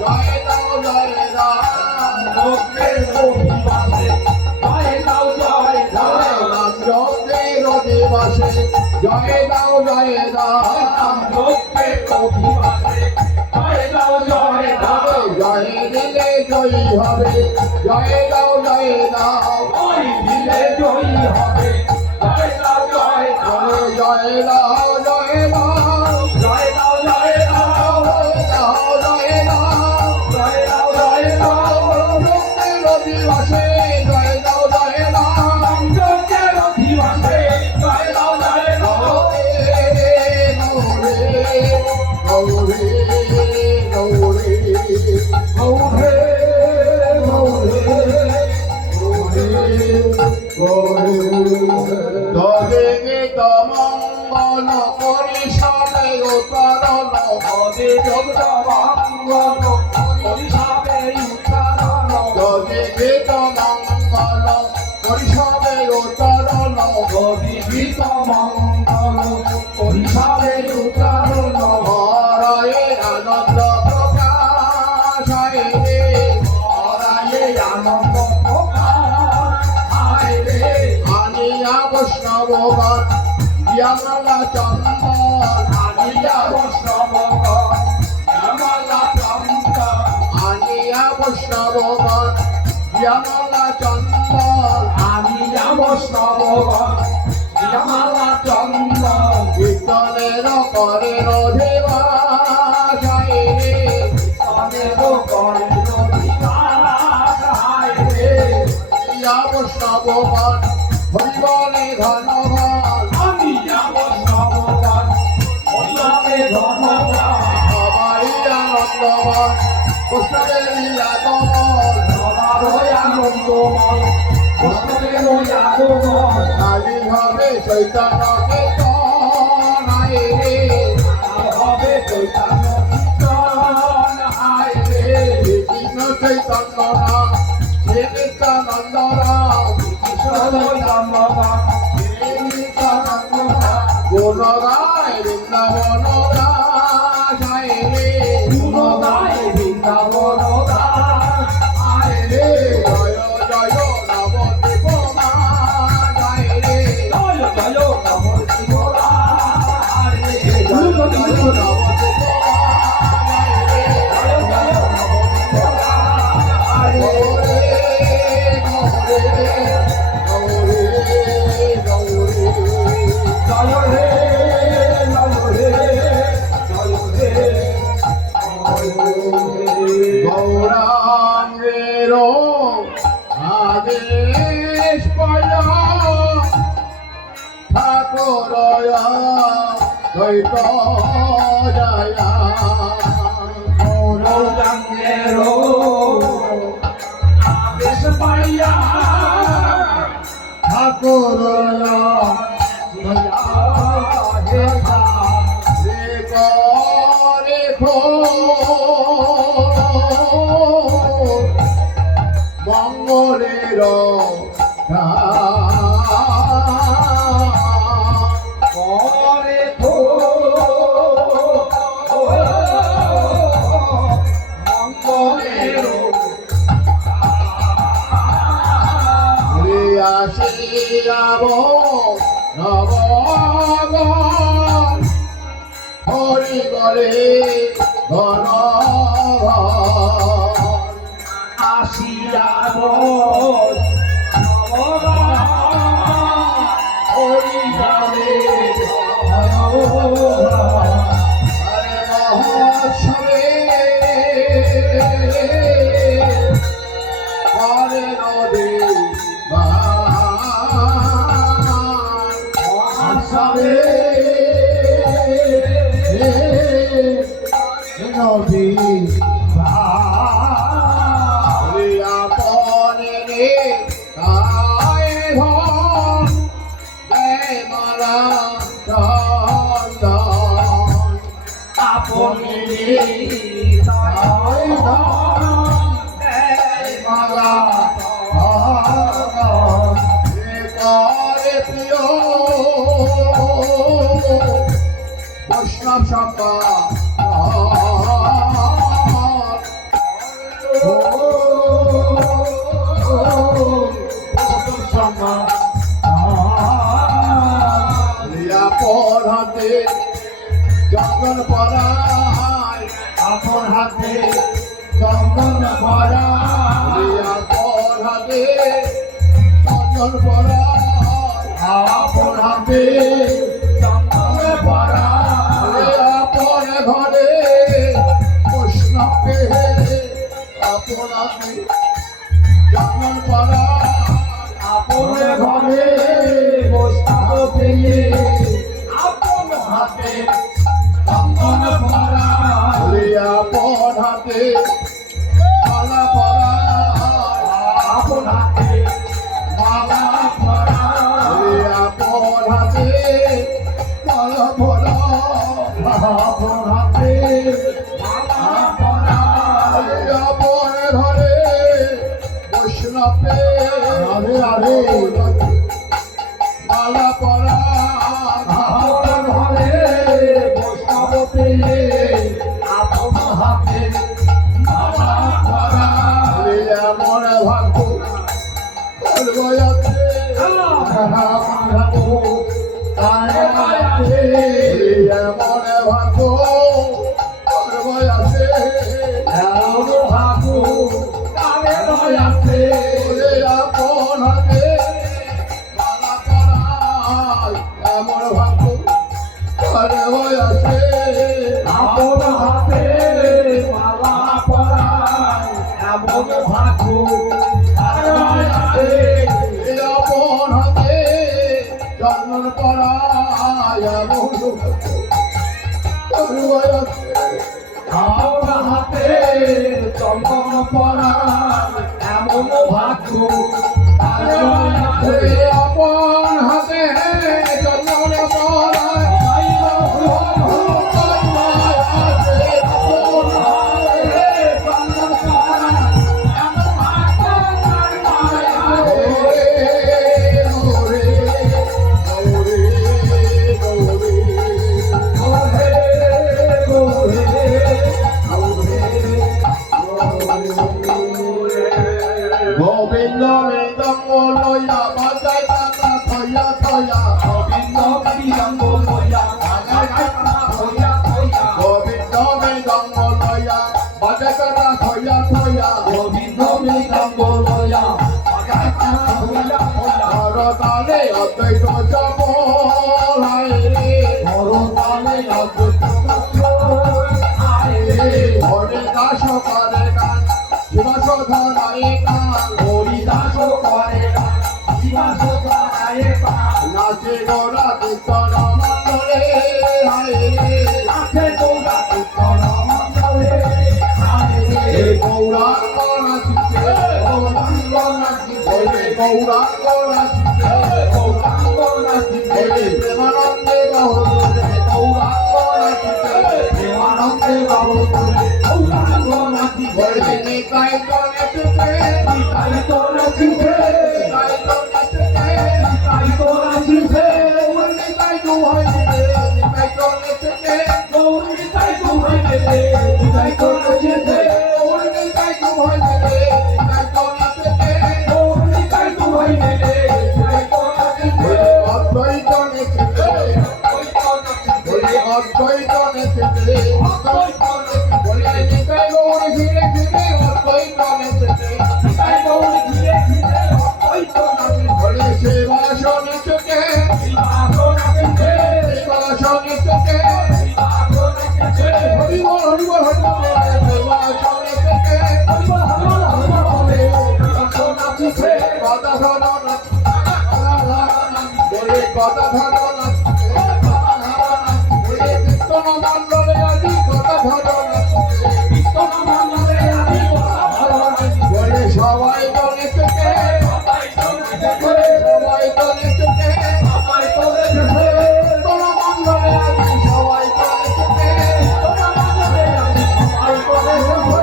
জয় দাও জয় দাও জপে রতি বাসে জয় দাও জয় দাও নাম জপে রতি বাসে জয় দাও জয় দাও নাম জপে রতি বাসে জয় দাও জয় দাও জয় দিলে জয়ী হবে জয় দাও জয় দাও জয় দিলে জয়ী হবে জয় দাও জয় দাও জয় দাও জয় দাও জয় দাও জয় দাও জয় দাও জয় দাও জয় দাও জয় দাও দিবসে জয় দাও জয় দাও জয় দিবসে জয় দাও জয় দাও গৌরে গৌরে গৌরে গৌরে গৌরে তবে মঙ্গল করি সবে উত্তরণ হবে জগত মঙ্গল করি সবে উত্তরণ তবে মঙ্গল করি সবে উত্তরণ হবে গীত মঙ্গল করি সবে উত্তরণ হরায়ে আনন্দ প্রকাশ রে হরায়ে আনন্দ প্রকাশ রে আনিয়া বৈষ্ণবগণ শ্যামলা চন্দন আনিয়া বৈষ্ণবগণ শ্যামলা চন্দন আনিয়া বৈষ্ণবগণ শ্যামলা চন্দন আনিয়া বৈষ্ণবগণ শ্যামলা চন্দন কীর্তনের করে রোধে বাসায় যাব সববান হরিবলে ধনবান আমি যাব সববান হরিবলে ধনবান সবারই আনন্দবান কৃষ্ণদেবী আগমন সবারই আনন্দময় কৃষ্ণদেব আগমন কালী হবে চৈতন্যকে তনায় রে হবে চৈতন্য কীর্তন হায় রে কৃষ্ণ চৈতন্য নাম শ্রী নিত্যানন্দ রাম কৃষ্ণ চৈতন্য গুণ গায় বৃন্দাবন রায় রে গুণ গায় বৃন্দাবন দাস হায় রে জয় জয় নবদ্বীপ মা জয় রে জয় জয় নম শিবরা হায় রে জয় জয় নবদ্বীপ মা জয় রে জয় জয় নম শিবরা হায় রে জয় হে জয় হে জয় হে গৌরাঙ্গের আদেশ পায়া ঠাকুর দ্বৈত জয়া গৌরাঙ্গেরো আদেশ পাইয়া ঠাকুর রেখো মঙ্গলের করে তো মঙ্গলেরো আসিয়াব নবগণ হরি গলে ঘন আসিয়াব হরিবারে হরে মহোৎসবে হরে নদী মহাসবে নদী আপনে রে তাই ধন জয় মালা চন্দন আপনি তাই মালা করে প্রিয় বৈষ্ণব সভা আপন হাতে চন্দন পরায় আপন হাতে চন্দন পরায় আপন হাতে চন্দন পরায় আপন হাতে চন্দন পরায় আপন ঘরে বৈষ্ণবে আপন হাতে চন্দন পরায় আপন ঘরে বৈষ্ণব পেয়ে আপন হাতে চন্দন পরায় আপন হাতে মালা পরায় আপন হাতে মালা পরায় আপন হাতে মালা পরায় আপন হাতে মালা পরায় আপন ঘরে বৈষ্ণবে আরে মালা পরায় আপন ঘরে বৈষ্ণব পেয়ে আপন হাতে মালা পরায় এমন ভাগ্য করবো যাচ্ছে এমন ভাগ্য করবো যাচ্ছে আপন হাতে মালা পরায় এমন ভাগ্য করবো যাচ্ছে আপন হাতে মালা পরায় এমন ভাগ্য আমার হাতে চন্দন পরা এমন ভাগ্য আপন হাতে চন্দন পরায় গোবিন্দ মৃদঙ্গ লইয়া বাজাই কাকা থইয়া থইয়া গোবিন্দ মৃদঙ্গ লইয়া বাজায় কাকা থইয়া থইয়া গোবিন্দ মৃদঙ্গ লইয়া বাজাই কাকা থইয়া থইয়া গোবিন্দ মৃদঙ্গ লইয়া বাজায় কাকা থইয়া থইয়া হরতালে অদ্বৈত জপল হায় রে হরতালে অদ্ভুত আয় রে হরে দাস করে গান শিবাস ধরায় গান হরিদাস করে শিবাস করায় নাচে গোরা কীর্তন মণ্ডলে হায় রে আছে তোরা কীর্তন মণ্ডলে আয় রে গৌরাঙ্গ নাচিছে গৌরাঙ্গ নাচিছে গৌরাঙ্গ নাচিছে গৌরাঙ্গ নাচিছে প্রেমানন্দে গৌরে গৌরাঙ্গ নাচিছে প্রেমানন্দে বাবু গৌরাঙ্গ নাচিছে বলে নিকাই নাচিছে তাই তো নাচিছে নিকাই নাচিছে তাই তো নাচিছে নিকাই দুহাই নিকাই নাচিছে গৌরী তাই তো হইবে তাই তো নাচিছে নিকাই দুহাই নিকাই নাচিছে গৌরী তাই তো হইবে তাই তো নাচিছে অদ্বৈত নাচিছে অদ্বৈত নাচিছে বলে নিকাই গৌরী ঘিরে ঘিরে অদ্বৈত নাচিছে তাই গৌরী ঘিরে ঘিরে হইতো নাচিছে বলে শিবাস নাচিছে বাসো নাচিছে শিবাস নাচিছে বাসো নাচিছে হরি বল হরি বল হরি বল শিবাস নাচিছে হরিবল হরিবল হরিবল বলে বাসো নাচিছে কথা ধর বলে কথা ধর বলে কীর্তন মণ্ডলে আজি কথা ধর কীর্তন মণ্ডলে আমি ভালো নাচি বলে সবাই দলে থেকে সবাই তো নাচে সবাই দলে থেকে সবাই তো নাচে কীর্তন মণ্ডলে আজি সবাই দলে থেকে কীর্তন মণ্ডলে আমি সবাই তো নাচে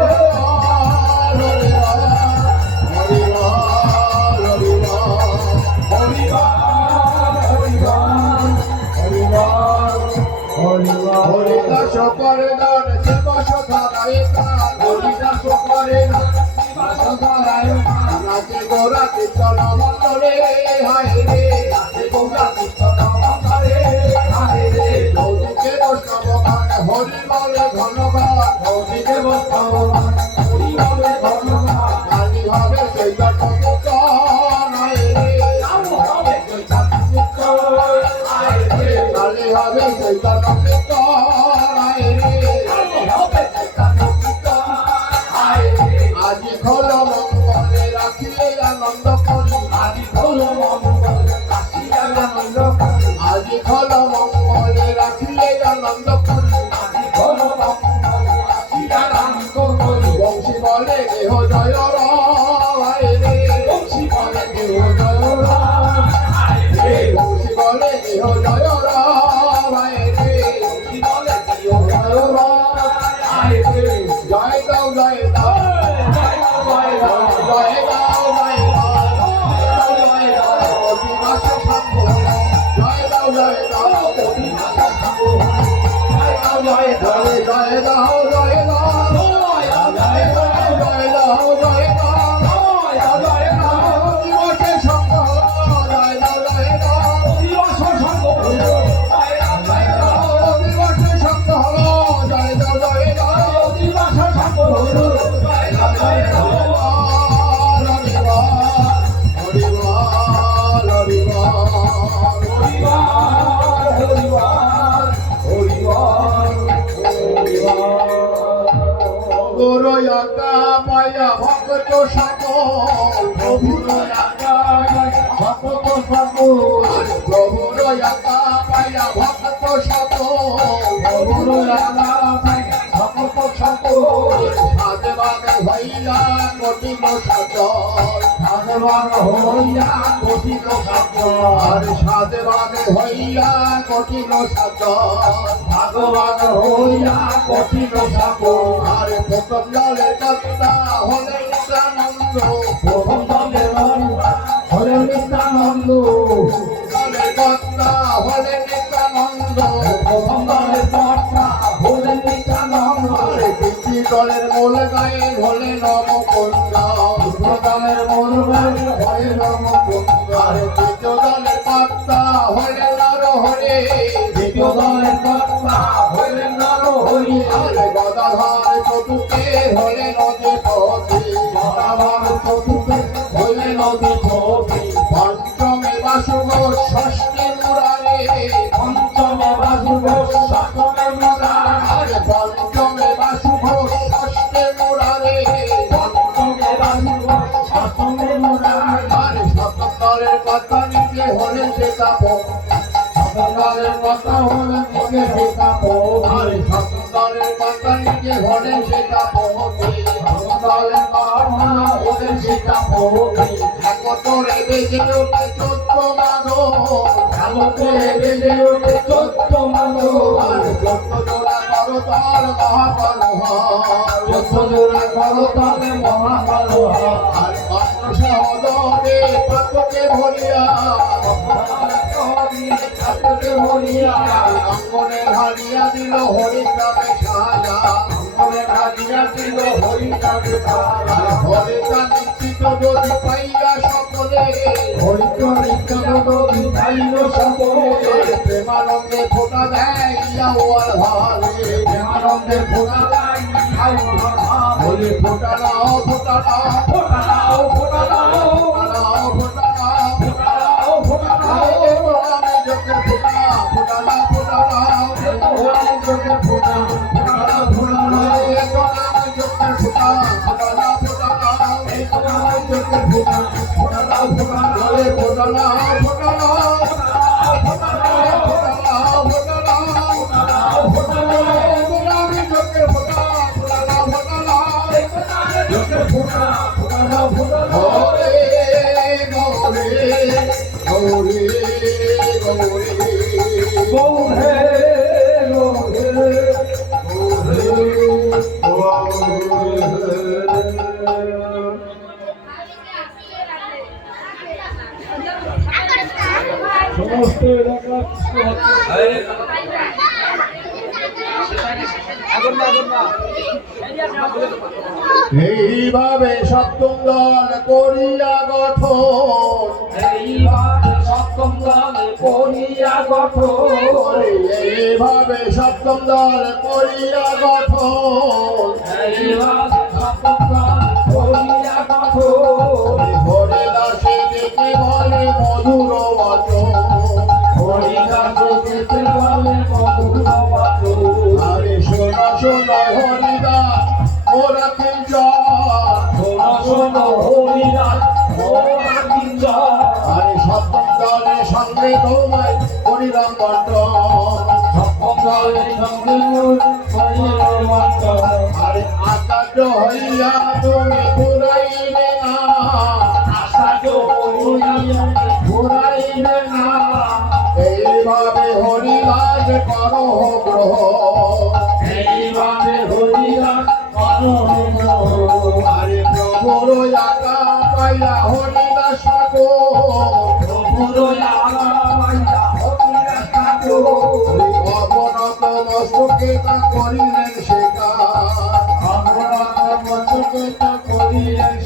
হরিদাস করে দান শিবাস ধারায় গান হরিদাস করে দান শিবাস ধারায় গান নাচে গোরা কীর্তন মণ্ডলে হায় রে নাচে গোরা কীর্তন মণ্ডলে হায় রে গৌরীকে বৈষ্ণব গান হরি বলে ঘন গান গৌরীকে বৈষ্ণব গান হরি বলে ঘন গান কালী ভাবে চৈতন্য কীর্তন হায় রে হবে চৈতন্য কীর্তন আয় রে কালী ভাবে চৈতন্য কীর্তন হায় রে হবে চৈতন্য কীর্তন আয় রে আজি খোল মঙ্গলে রাখিলে আনন্দ করি আদি হলো মঙ্গল কাশিয়া আনন্দ করি আজি খোল মঙ্গলে রাখিলে আনন্দ করি আদি হলো মঙ্গল কাশিয়া আনন্দ করি বংশী বলে দেহ জয় রায় রে বংশী বলে দেহ জয় রাম আয় রে বংশী বলে দেহ জয় রায় রে বংশী বলে দেহ জয় রাম আয় রে জয় দাও জয় দাও জয় জয় রাম জয় দাও জয় দাও জয় রাম অবিনাশ সাঙ্গ জয় দাও জয় দাও কবি ভাষা সাগো জয় জয় রাম জয় দাও জয় দাও জয় জয় রাম জয় দাও জয় দাও জয় জয় রাম দিবসে সঙ্গ জয় দাও জয় দাও দিবস সঙ্গ হলো জয় জয় রাম দিবসে সঙ্গ জয় দাও জয় দাও দিবস সঙ্গ হলো জয় জয় রাম হরিবার হরিবার পায়া ভক্ত সকল প্রভুর ভক্ত সকল প্রভুর পায়া ভক্ত সকল প্রভুর সাজল সাধবান হইয়া কঠিন সাজল সাধবান হইয়া কঠিন সাজল ভাগবান হইয়া কঠিন সাজল আর প্রথম দলের কর্তা হলে নিত্যানন্দ প্রথম দলের হলে নিত্যানন্দ দলের কর্তা হলে নিত্যানন্দ প্রথম দলের কর্তা হলে নিত্যানন্দ দ্বিতীয় দলের মূল গায়ে হলে নবকুণ্ড দ্বিতীয় দলের মূল গায়ে হলে নবকুণ্ড আর তৃতীয় দলের কর্তা হলে নরহরি দ্বিতীয় দলের কর্তা হলে নরহরি আর গদাধর চতুর্থে হলে নদীপতি গদাধর চতুর্থে হলে নদীপতি পঞ্চমে বাসুগ ষষ্ঠী মুরারে পঞ্চমে বাসুগ সপ্তমে মুরারে পঞ্চমে বাসুগ ষষ্ঠী মুরারে পঞ্চমে বাসুগ সপ্তমে মুরারে আর সপ্তম দলের কথা নিজে হলে সেটা সপ্তম দলের কথা হলে নিজে সেটা আর সপ্তম দলের কথা নিজে হলে সেটা সপ্তম দলের কথা হলে সেটা একতরে বেজে ওঠে 14 মানো একতরে বেজে ওঠে 14 মানো আর 14 জোড়া করো তার মহাকালহার 14 জোড়া করো তার মহাকালহার আর অন্ন সহদরে পাতকে ভরিয়া পাতকে ভরিয়া অঙ্গনে ঢালিয়া দিল হরিনামে সাজা অঙ্গনে ঢালিয়া দিল হরিনামে সাজা হরিতা নিশ্চিত যদি পাইয়া সকলে হরিতা নিশ্চিত যদি পাইল সকলে প্রেমানন্দে ফোটা দেয় ইয়াওয়ার ভালে প্রেমানন্দে ফোটা দেয় ইয়াওয়ার ভালে বলে ফোটা দাও ফোটা দাও ফোটা দাও ফোটা দাও ফোটা দাও ফোটা দাও ফোটা দাও আমি যখন ফোটা ফোটা দাও ফোটা দাও আমি যখন ফোটা ফোটা দাও ফোটা দাও আমি যখন ফোটা ফোটা দাও ফোটা দাও আমি যখন ফোটা ফোটা দাও ফোটা দাও ফোটা দাও ফোটা দাও ফোটা দাও ফোটা দাও ফোটা দাও ফোটা দাও আমি যখন ফোটা ফোটা দাও ফোটা দাও যখন ফোটা ফোটা দাও ফোটা দাও গৌরে গৌরে গৌরে সমস্ত এলাকা এইভাবে সপ্তম দল করিয়া গঠন এইভাবে সপ্তম দল করিয়া গঠন এইভাবে সপ্তম দল করিয়া গঠন এইভাবে সপ্তম দল করিয়া গঠন হরিদাসে দেখে বলে মধুর বচন হরিদাসে যেতে বলে মধুর বচন আরে শোনো শোনো হরিদাস ওরা শোনো শোনো হরিদাস ওরা কিঞ্জন আরে সপ্তম দলের সঙ্গে তোমায় হরিরাম বন্টন সপ্তম দলের সঙ্গে হরিরাম বন্টন আরে আচার্য হইয়া তুমি ঘুরাইবে না আচার্য হইয়া ঘুরাইবে না এইভাবে হরিদাস করো গ্রহণ এইভাবে হরিদাস আরে প্রভুর আজ্ঞা পাইয়া হরিদাস অবনত মস্তকে তা করিলেন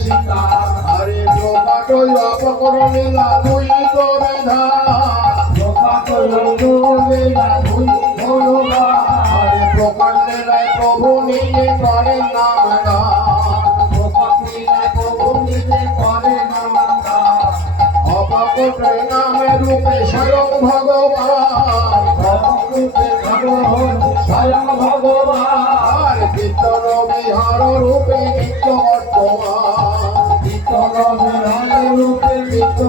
শিকার আরে প্রকাট অপকরণীলা দুই গোবিধা আরে প্রকাণ্ডে নাই প্রভু নিজে করেন নাম অপকটে নামে রূপে স্বয়ং ভগবান স্বয়ং ভগবান আর কীর্তন বিহার রূপে নিত্য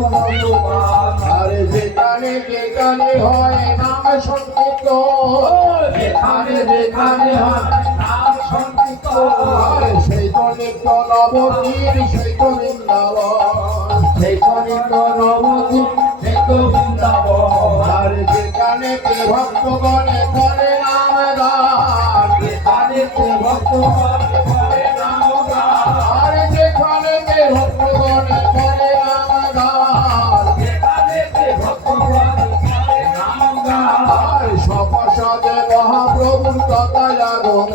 বর্তমান আরে যেখানে যেখানে হয় নাম সংকীর্তন যেখানে যেখানে হয় নাম সংকীর্তন আরে সেই তো নিত্য নবদ্বীপ সেই তো বৃন্দাবন, সেই তো নিত্য নবদ্বীপ সেই তো বৃন্দাবন। আর যেখানে কে ভক্তগণে করে নাম গান, যেখানে কে ভক্তগণে করে নাম গান, আর যেখানে কে ভক্তগণে করে নাম গান, যেখানে কে ভক্তগণে করে নাম গান। সপসাদে মহাপ্রভুর কথায় আগমন,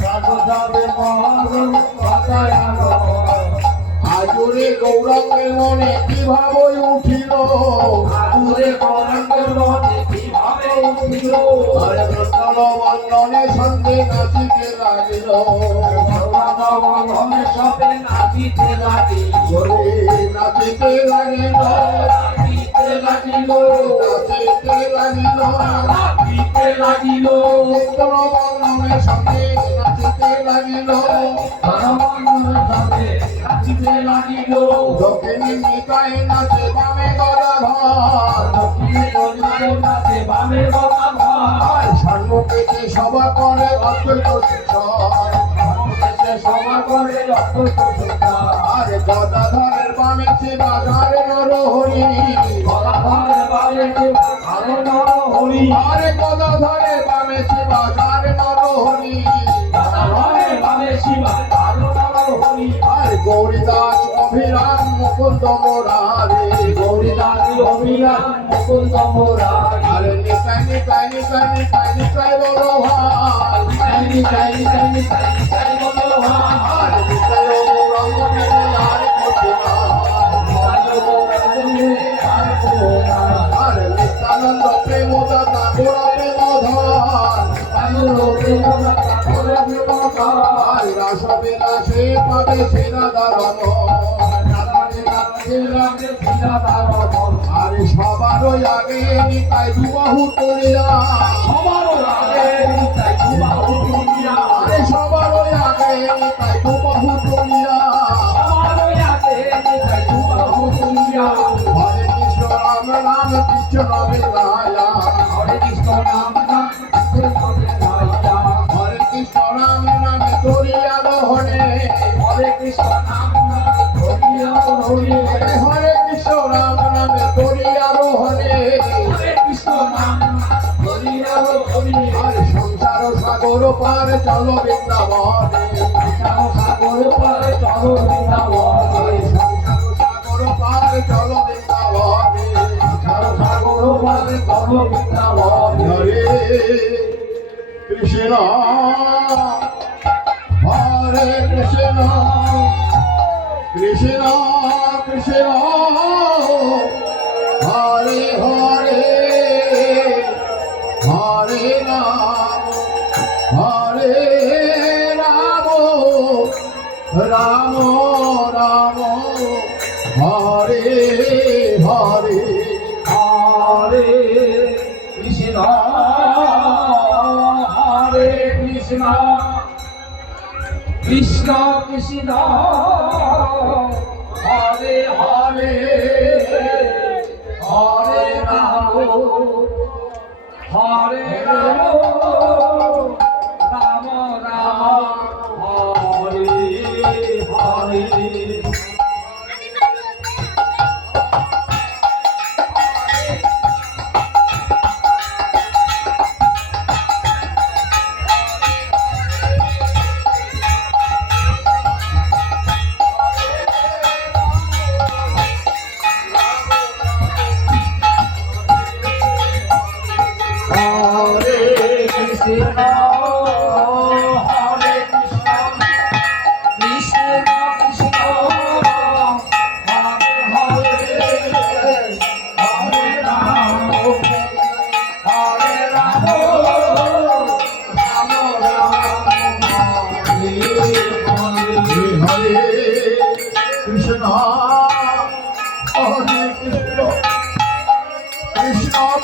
সপসাদে মহাপ্রভুর কথায় আগমন। আজুরে গৌরাঙ্গের মনে কিভাবে উঠিল, আজুরে গৌরাঙ্গের মনে কিভাবে উঠিল। আরে মন্ডল বন্ধনে সঙ্গে নাচিতে লাগিল, মন্ডল বন্ধনে সঙ্গে নাচিতে লাগিল, নাচিতে লাগিল, নাচিতে লাগিল, নাচিতে লাগিল, নাচিতে লাগিল। মন্ডল বন্ধনে সঙ্গে নাচিতে লাগিল, বন্ধনের সঙ্গে নাচিতে লাগিল। দক্ষিণে নিকায়ে নাচে বামে গদাধর, দক্ষিণে নিকায়ে নাচে বামে গদাধর। সম্মুখেতে সভা করে অদ্বৈত শিক্ষক, সম্মুখেতে সভা করে অদ্বৈত শিক্ষক। আরে গদাধরের বামে সে বাজারে নরহরি, গদাধরের বামে সে বাজারে নরহরি। আরে গদাধরের বামে সে বাজারে নরহরি, গদাধরের বামে সে বাজারে নরহরি। আরে গৌরীদাস অভিরাম মুকুন্দ মোরারে, গৌরীদাস অভিরাম মুকুন্দ মোরারে। আরে নিতাই নিতাই নিতাই নিতাই নিতাই বলো ভাই, নিতাই নিতাই নিতাই নিতাই নিতাই বলো ভাই। আরে নিতাই ও গৌরাঙ্গ মেরে আর কোটি না, নিতাই ও গৌরাঙ্গ মেরে আর কোটি না। আরে নিত্যানন্দ প্রেমদাতা গোরা প্রেমধর, নিত্যানন্দ প্রেমদাতা গোরা প্রেমধর। আরে রাসবিলাসে পাবে সেনা দারণ, আরে সবারই আগে নিতাই দুবাহু তুলিয়া, সবারই আগে নিতাই দুবাহু তুলিয়া। আরে সবারই আগে নিতাই দুবাহু তুলিয়া, সবারই আগে নিতাই দুবাহু তুলিয়া। হরে কৃষ্ণ রাম রাম কৃষ্ণ রামে রায়া, হরে কৃষ্ণ রাম রাম কৃষ্ণ রামে রায়া। হরে কৃষ্ণ রাম রামে তোরিয়া রহনে, হরে কৃষ্ণ রাম রামে তোরিয়া রহনে। হরে কৃষ্ণ রাম নামে তোরিয়া রহনে, হরে কৃষ্ণ রাম নামে তোরিয়া রহনে। আরে সংসার সাগর পার চলো বৃন্দাবনে, সংসার সাগর পার চলো বৃন্দাবনে। সংসার সাগর পার চলো বৃন্দাবনে, সংসার সাগর পার চলো বৃন্দাবনে। হরে কৃষ্ণ হরে কৃষ্ণ, কৃষ্ণ কৃষ্ণ হরে হরে, হরে রাম হরে রাম, রাম রাম হরে হরে। হরে কৃষ্ণ হরে কৃষ্ণ, কৃষ্ণ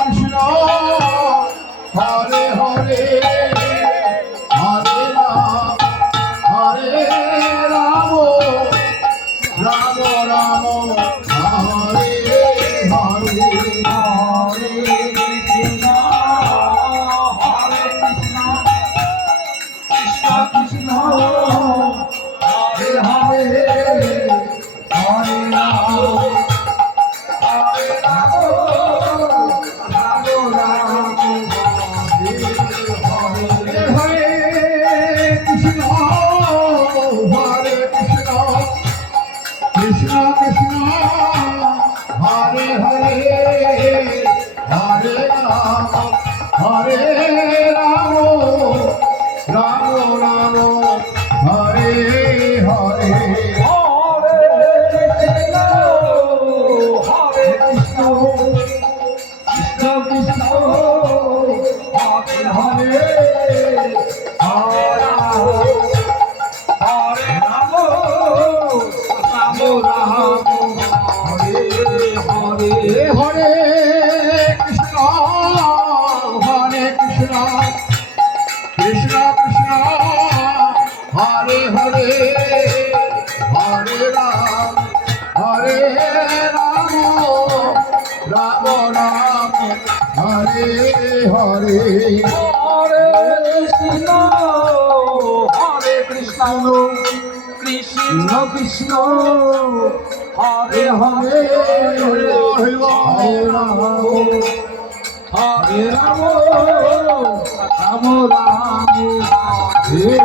কৃষ্ণ হরে হরে, হরে রাম হরে রাম, রাম রাম হরে হরে। রাম রাম হরে হরে হরে কৃষ্ণ কৃষ্ণ কৃষ্ণ হরে হরে হরে রাম হরে রাম রাম রাম হরে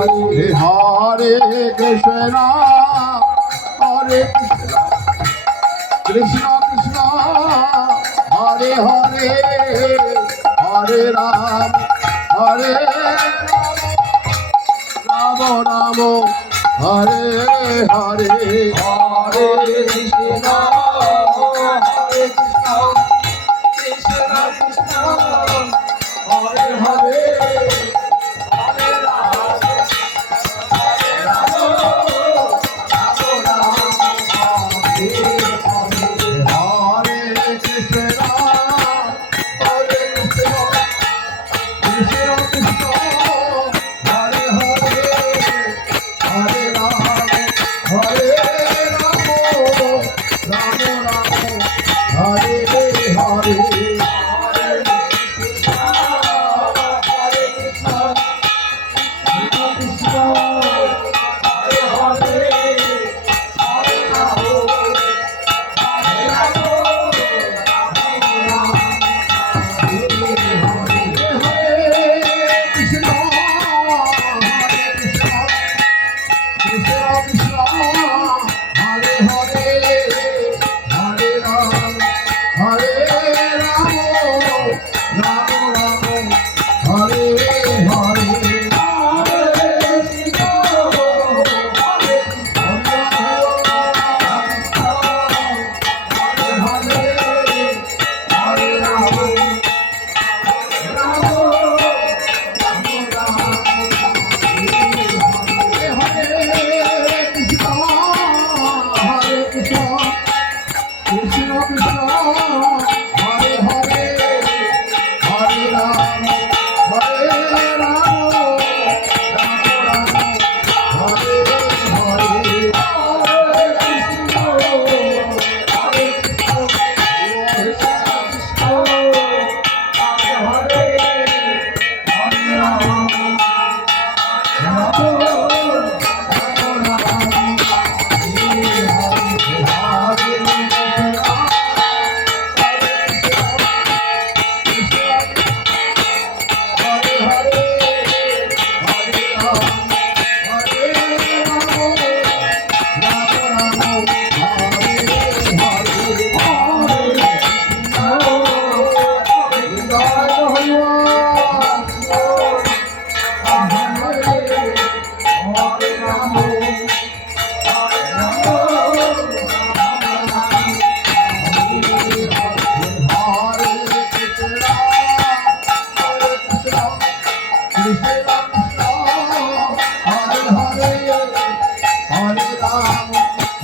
হরে হরে কৃষ্ণ হরে কৃষ্ণ কৃষ্ণ হরে হরে হরে রাম রাম রাম হরে হরে হরে কৃষ্ণ কৃষ্ণ কৃষ্ণ হরে হরে হরে রাম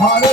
হরে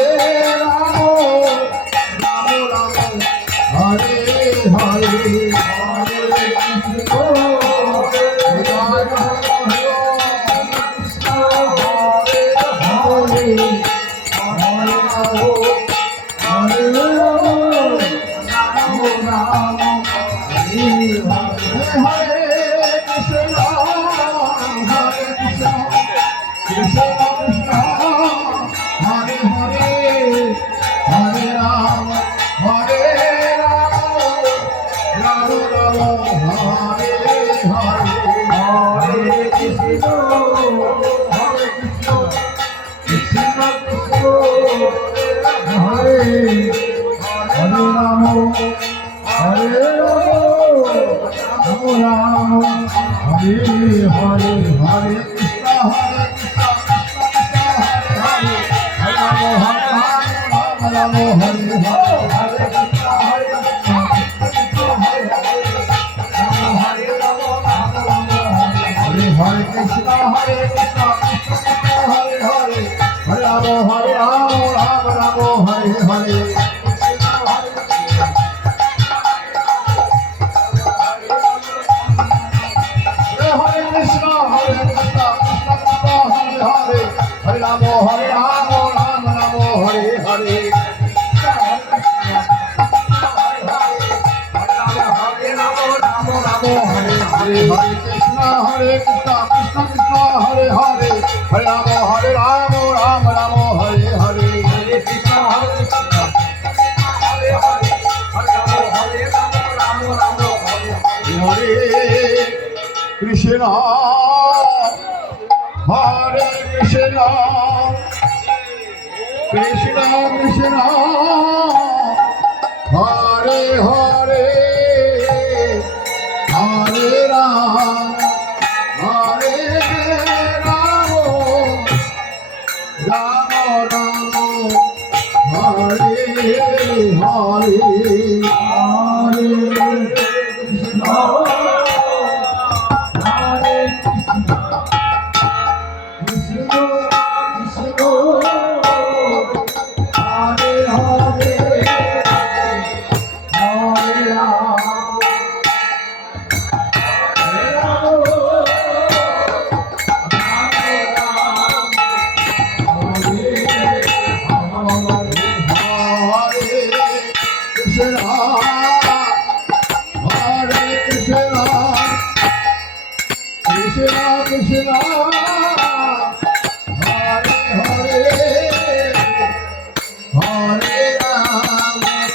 কৃষ্ণ হরে কৃষ্ণ কৃষ্ণ কৃষ্ণ হরে হরে হরে রাম রাম রাম হরে হরে কৃষ্ণ হরে কৃষ্ণ কৃষ্ণ কৃষ্ণ হরে হরে হরে রাম হরে রাম রাম রাম হরে হরে হরে কৃষ্ণ হরে কৃষ্ণ কৃষ্ণ হরে হরে হরে রাম Krishna Krishna